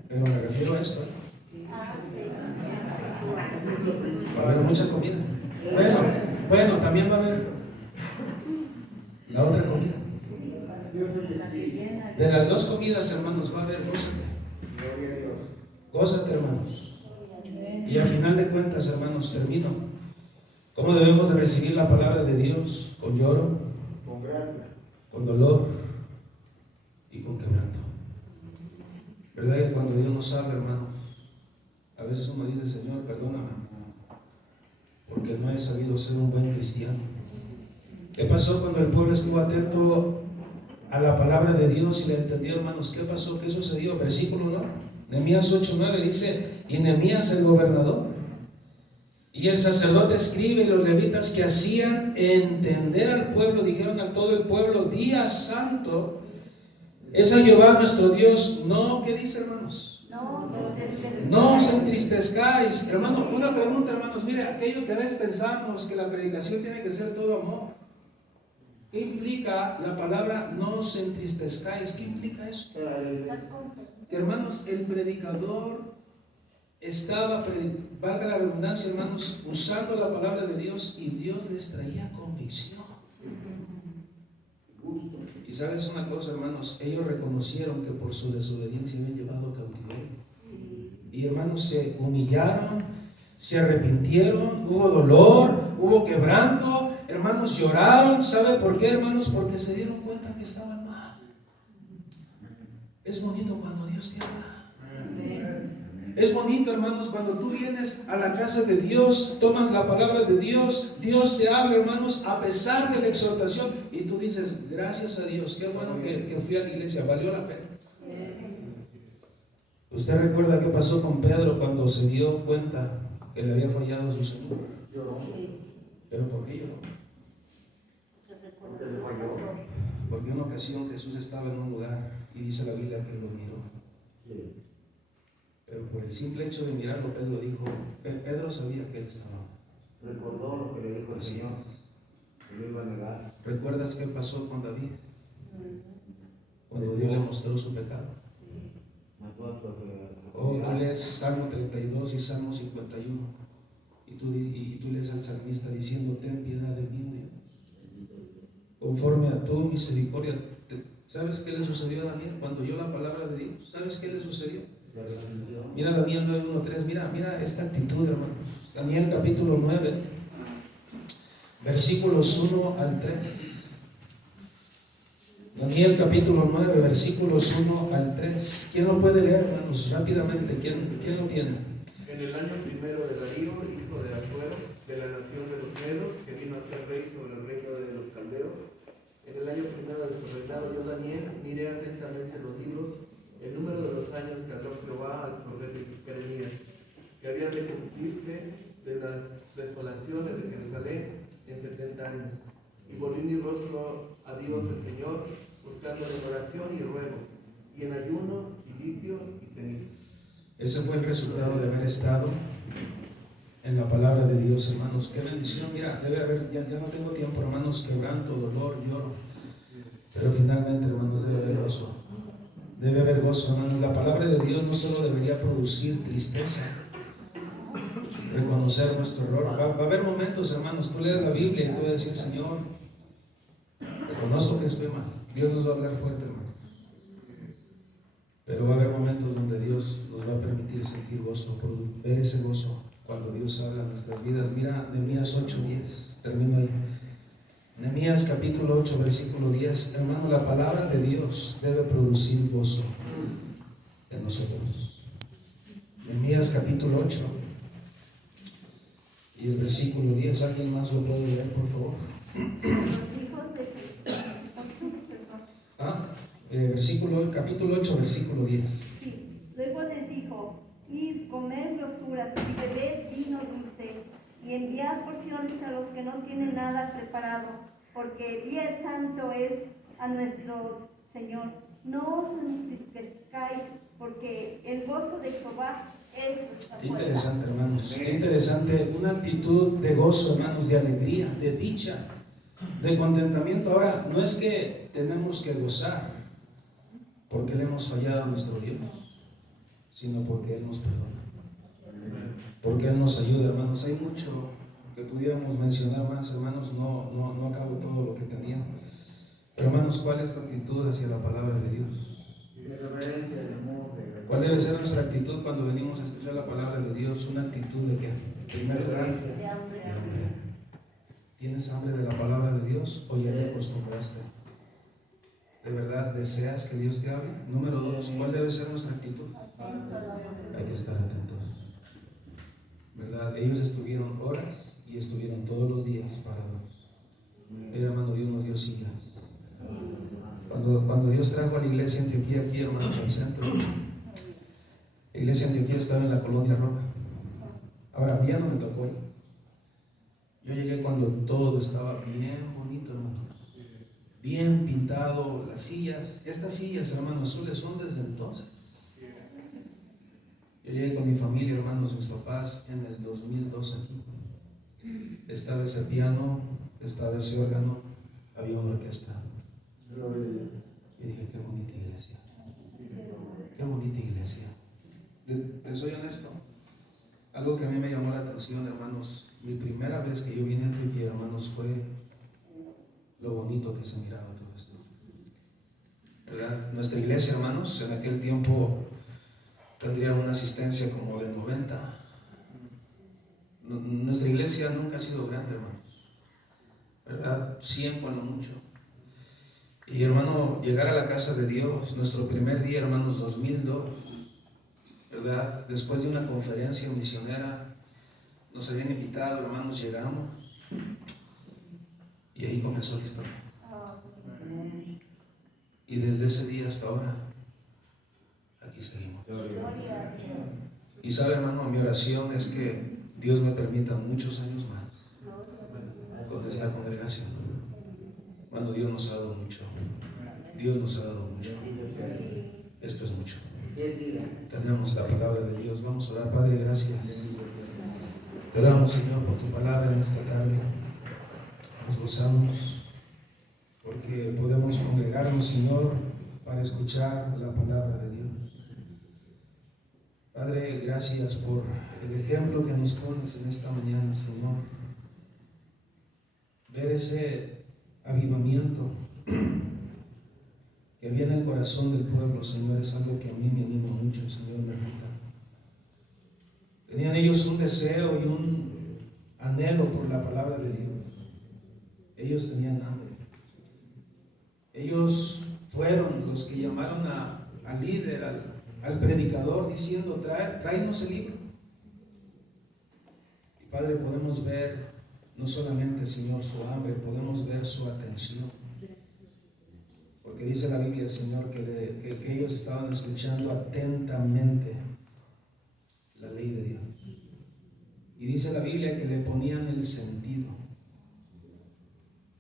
Pero me refiero a esto, va a haber mucha comida. Bueno, también va a haber la otra comida. De las dos comidas, hermanos, va a haber gózate, hermanos. Y al final de cuentas, hermanos, termino. ¿Cómo debemos de recibir la palabra de Dios? Con lloro, con gracia, con dolor y con quebranto. ¿Verdad que cuando Dios nos habla, hermanos, a veces uno dice, Señor, perdóname, porque no he sabido ser un buen cristiano? ¿Qué pasó cuando el pueblo estuvo atento a la palabra de Dios y la entendió, hermanos? ¿Qué pasó? ¿Qué sucedió? Versículo 9, Nehemías 8:9 dice: y Nehemías el gobernador y el sacerdote escribe y los levitas que hacían entender al pueblo dijeron a todo el pueblo: día santo es a Jehová nuestro Dios. No, ¿qué dice, hermanos? No os entristezcáis. Hermano, una pregunta, hermanos. Mire, aquellos que a veces pensamos que la predicación tiene que ser todo amor, ¿qué implica la palabra no os entristezcáis? ¿Qué implica eso? Que, hermanos, el predicador estaba, valga la redundancia, hermanos, usando la palabra de Dios y Dios les traía convicción. Y sabes una cosa, hermanos, ellos reconocieron que por su desobediencia habían llevado cautiverio. Y, hermanos, se humillaron, se arrepintieron, hubo dolor, hubo quebranto, hermanos, lloraron. ¿Sabe por qué, hermanos? Porque se dieron cuenta que estaban mal. Es bonito cuando Dios te habla. Es bonito, hermanos, cuando tú vienes a la casa de Dios, tomas la palabra de Dios, Dios te habla, hermanos, a pesar de la exhortación, y tú dices, gracias a Dios, qué bueno que fui a la iglesia, valió la pena. ¿Usted recuerda qué pasó con Pedro cuando se dio cuenta que le había fallado a su Señor? ¿Pero por qué lloró? Porque en una ocasión Jesús estaba en un lugar y dice la Biblia que lo miró. Pero por el simple hecho de mirarlo, Pedro sabía que él estaba mal. Recordó lo que le dijo el Señor, que lo iba a negar. ¿Recuerdas qué pasó con David? Cuando Dios le mostró su pecado. Tú lees Salmo 32 y Salmo 51 y tú lees al salmista diciendo: ten piedad de mí, Dios, conforme a tu misericordia. ¿Sabes qué le sucedió a Daniel cuando oyó la palabra de Dios? ¿Sabes qué le sucedió? Mira Daniel 9:1-3, mira esta actitud, hermano. Daniel capítulo 9, versículos 1 al 3. Daniel capítulo 9, versículos 1 al 3. ¿Quién lo puede leer, hermanos? Rápidamente, ¿quién lo tiene? En el año primero de Darío, hijo de Asuero, de la nación de los Medos, que vino a ser rey sobre el reino de los caldeos, en el año primero de su reinado, yo, Daniel, miré atentamente los libros, el número de los años que habló Jehová al profeta Jeremías, que habían de cumplirse de las desolaciones de Jerusalén en 70 años. Y volví mi rostro a Dios el Señor, buscando en oración y ruego, y en ayuno, silicio y ceniza. Ese fue el resultado de haber estado en la palabra de Dios, hermanos. Qué bendición. Mira, debe haber, ya no tengo tiempo, hermanos, quebranto, dolor, lloro, pero finalmente, hermanos, debe haber gozo. Debe haber gozo, hermanos. La palabra de Dios no solo debería producir tristeza, reconocer nuestro error. Va a haber momentos, hermanos, tú lees la Biblia y tú vas a decir: Señor, reconozco que estoy mal. Dios nos va a hablar fuerte, hermanos. Pero va a haber momentos donde Dios nos va a permitir sentir gozo, ver ese gozo cuando Dios habla en nuestras vidas. Mira Nehemías 8:10, termino ahí. Nehemías capítulo 8, versículo 10. Hermano, la palabra de Dios debe producir gozo en nosotros. Nehemías capítulo 8 y el versículo 10. ¿Alguien más lo puede leer, por favor? Capítulo 8, versículo 10. Sí. Luego les dijo: id, comed grosuras y bebed vino dulce, y enviad porciones a los que no tienen nada preparado, porque día santo es a nuestro Señor. No os entristezcáis, porque el gozo de Jehová es vuestra fuerza. Qué interesante, hermanos. Qué interesante. Una actitud de gozo, hermanos, de alegría, de dicha, de contentamiento. Ahora, no es que tenemos que gozar porque le hemos fallado a nuestro Dios, sino porque Él nos perdona, porque Él nos ayuda, hermanos. Hay mucho que pudiéramos mencionar más, hermanos. No acabo todo lo que tenía. Pero, hermanos, ¿cuál es tu actitud hacia la palabra de Dios? De reverencia, de amor, ¿Cuál debe ser nuestra actitud cuando venimos a escuchar la palabra de Dios? Una actitud de qué? En primer lugar, De hambre. ¿tienes hambre de la palabra de Dios o ya te acostumbraste? ¿De verdad deseas que Dios te hable? Número 2, ¿cuál debe ser nuestra actitud? Hay que estar atentos, ¿verdad? Ellos estuvieron horas y estuvieron todos los días parados. Mira, hermano, Dios nos dio sillas. Cuando Dios trajo a la iglesia Antioquía aquí, hermanos, al centro, la iglesia Antioquía estaba en la colonia Roma. Ahora, ya no me tocó ir. Yo llegué cuando todo estaba bien bonito, hermanos. Bien pintado, las sillas. Estas sillas, hermanos, azules son desde entonces. Yo llegué con mi familia, hermanos, mis papás, en el 2002 aquí. Estaba ese piano, estaba ese órgano, había una orquesta. Y dije, qué bonita iglesia. Qué bonita iglesia. ¿Te soy honesto? Algo que a mí me llamó la atención, hermanos, mi primera vez que yo vine a Antioquia, hermanos, fue lo bonito que se miraba todo esto, ¿verdad? Nuestra iglesia, hermanos, en aquel tiempo tendría una asistencia como de 90. Nuestra iglesia nunca ha sido grande, hermanos, ¿verdad? 100 cuando mucho. Y, hermano, llegar a la casa de Dios, nuestro primer día, hermanos, 2002, ¿verdad? Después de una conferencia misionera, nos habían invitado, hermanos, llegamos y ahí comenzó la historia. Y desde ese día hasta ahora, aquí seguimos. Y sabe, hermano, mi oración es que Dios me permita muchos años más con esta congregación. Cuando Dios nos ha dado mucho. Dios nos ha dado mucho. Esto es mucho. Tenemos la palabra de Dios. Vamos a orar. Padre, gracias. Te damos, Señor, por tu palabra en esta tarde. Nos gozamos porque podemos congregarnos, Señor, para escuchar la palabra de Dios. Padre, gracias por el ejemplo que nos pones en esta mañana, Señor. Ver ese avivamiento que había en el corazón del pueblo, Señor, es algo que a mí me anima mucho, Señor, me reta. Tenían ellos un deseo y un anhelo por la palabra de Dios. Ellos tenían hambre. Ellos fueron los que llamaron al líder, al predicador, diciendo, tráenos el libro. Y Padre, podemos ver no solamente, Señor, su hambre, podemos ver su atención. Porque dice la Biblia, Señor, que ellos estaban escuchando atentamente la ley de Dios. Y dice la Biblia que le ponían el sentido.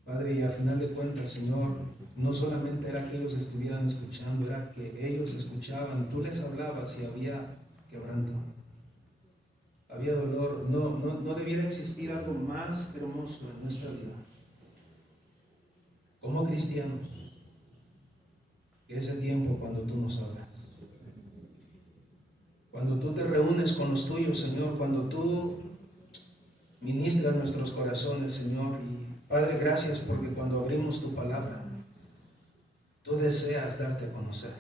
Padre, y al final de cuentas, Señor, no solamente era que ellos estuvieran escuchando, era que ellos escuchaban, tú les hablabas y había quebranto, había dolor. No debiera existir algo más hermoso en nuestra vida como cristianos que ese tiempo cuando tú nos hablas, cuando tú te reúnes con los tuyos, Señor, cuando tú ministras nuestros corazones, Señor. Y Padre, gracias porque cuando abrimos tu palabra, tú deseas darte a conocer.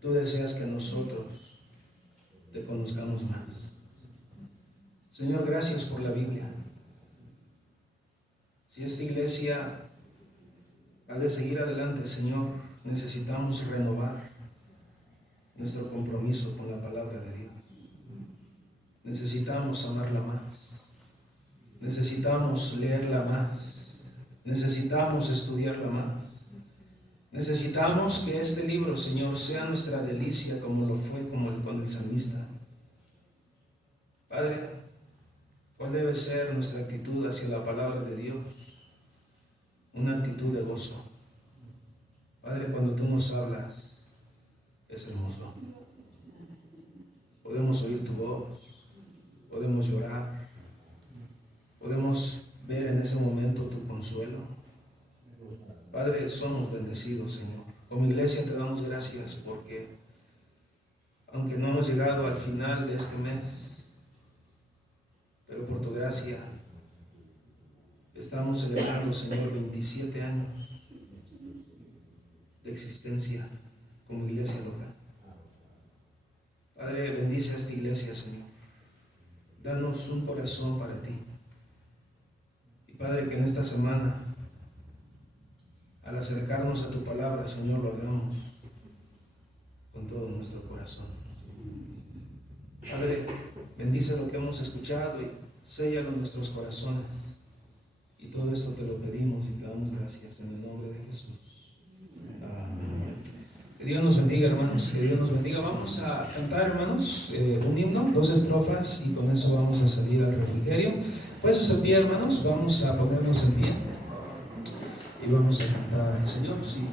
Tú deseas que nosotros te conozcamos más. Señor, gracias por la Biblia. Si esta iglesia ha de seguir adelante, Señor, necesitamos renovar nuestro compromiso con la palabra de Dios. Necesitamos amarla más. Necesitamos leerla más. Necesitamos estudiarla más. Necesitamos que este libro, Señor, sea nuestra delicia como lo fue con el salmista. Padre, ¿cuál debe ser nuestra actitud hacia la palabra de Dios? Una actitud de gozo. Padre, cuando tú nos hablas, es hermoso. Podemos oír tu voz, podemos llorar, podemos ver en ese momento tu consuelo. Padre, somos bendecidos, Señor. Como iglesia te damos gracias porque, aunque no hemos llegado al final de este mes, pero por tu gracia estamos celebrando, Señor, 27 años de existencia como iglesia local. Padre, bendice a esta iglesia, Señor. Danos un corazón para ti. Y Padre, que en esta semana, al acercarnos a tu palabra, Señor, lo hagamos con todo nuestro corazón. Padre, bendice lo que hemos escuchado y séllalo en nuestros corazones. Y todo esto te lo pedimos y te damos gracias en el nombre de Jesús. Amén. Que Dios nos bendiga, hermanos. Que Dios nos bendiga. Vamos a cantar, hermanos, un himno, 2 estrofas, y con eso vamos a salir al refrigerio. Pues en pie, hermanos, vamos a ponernos en pie y vamos a cantar al Señor. Sí.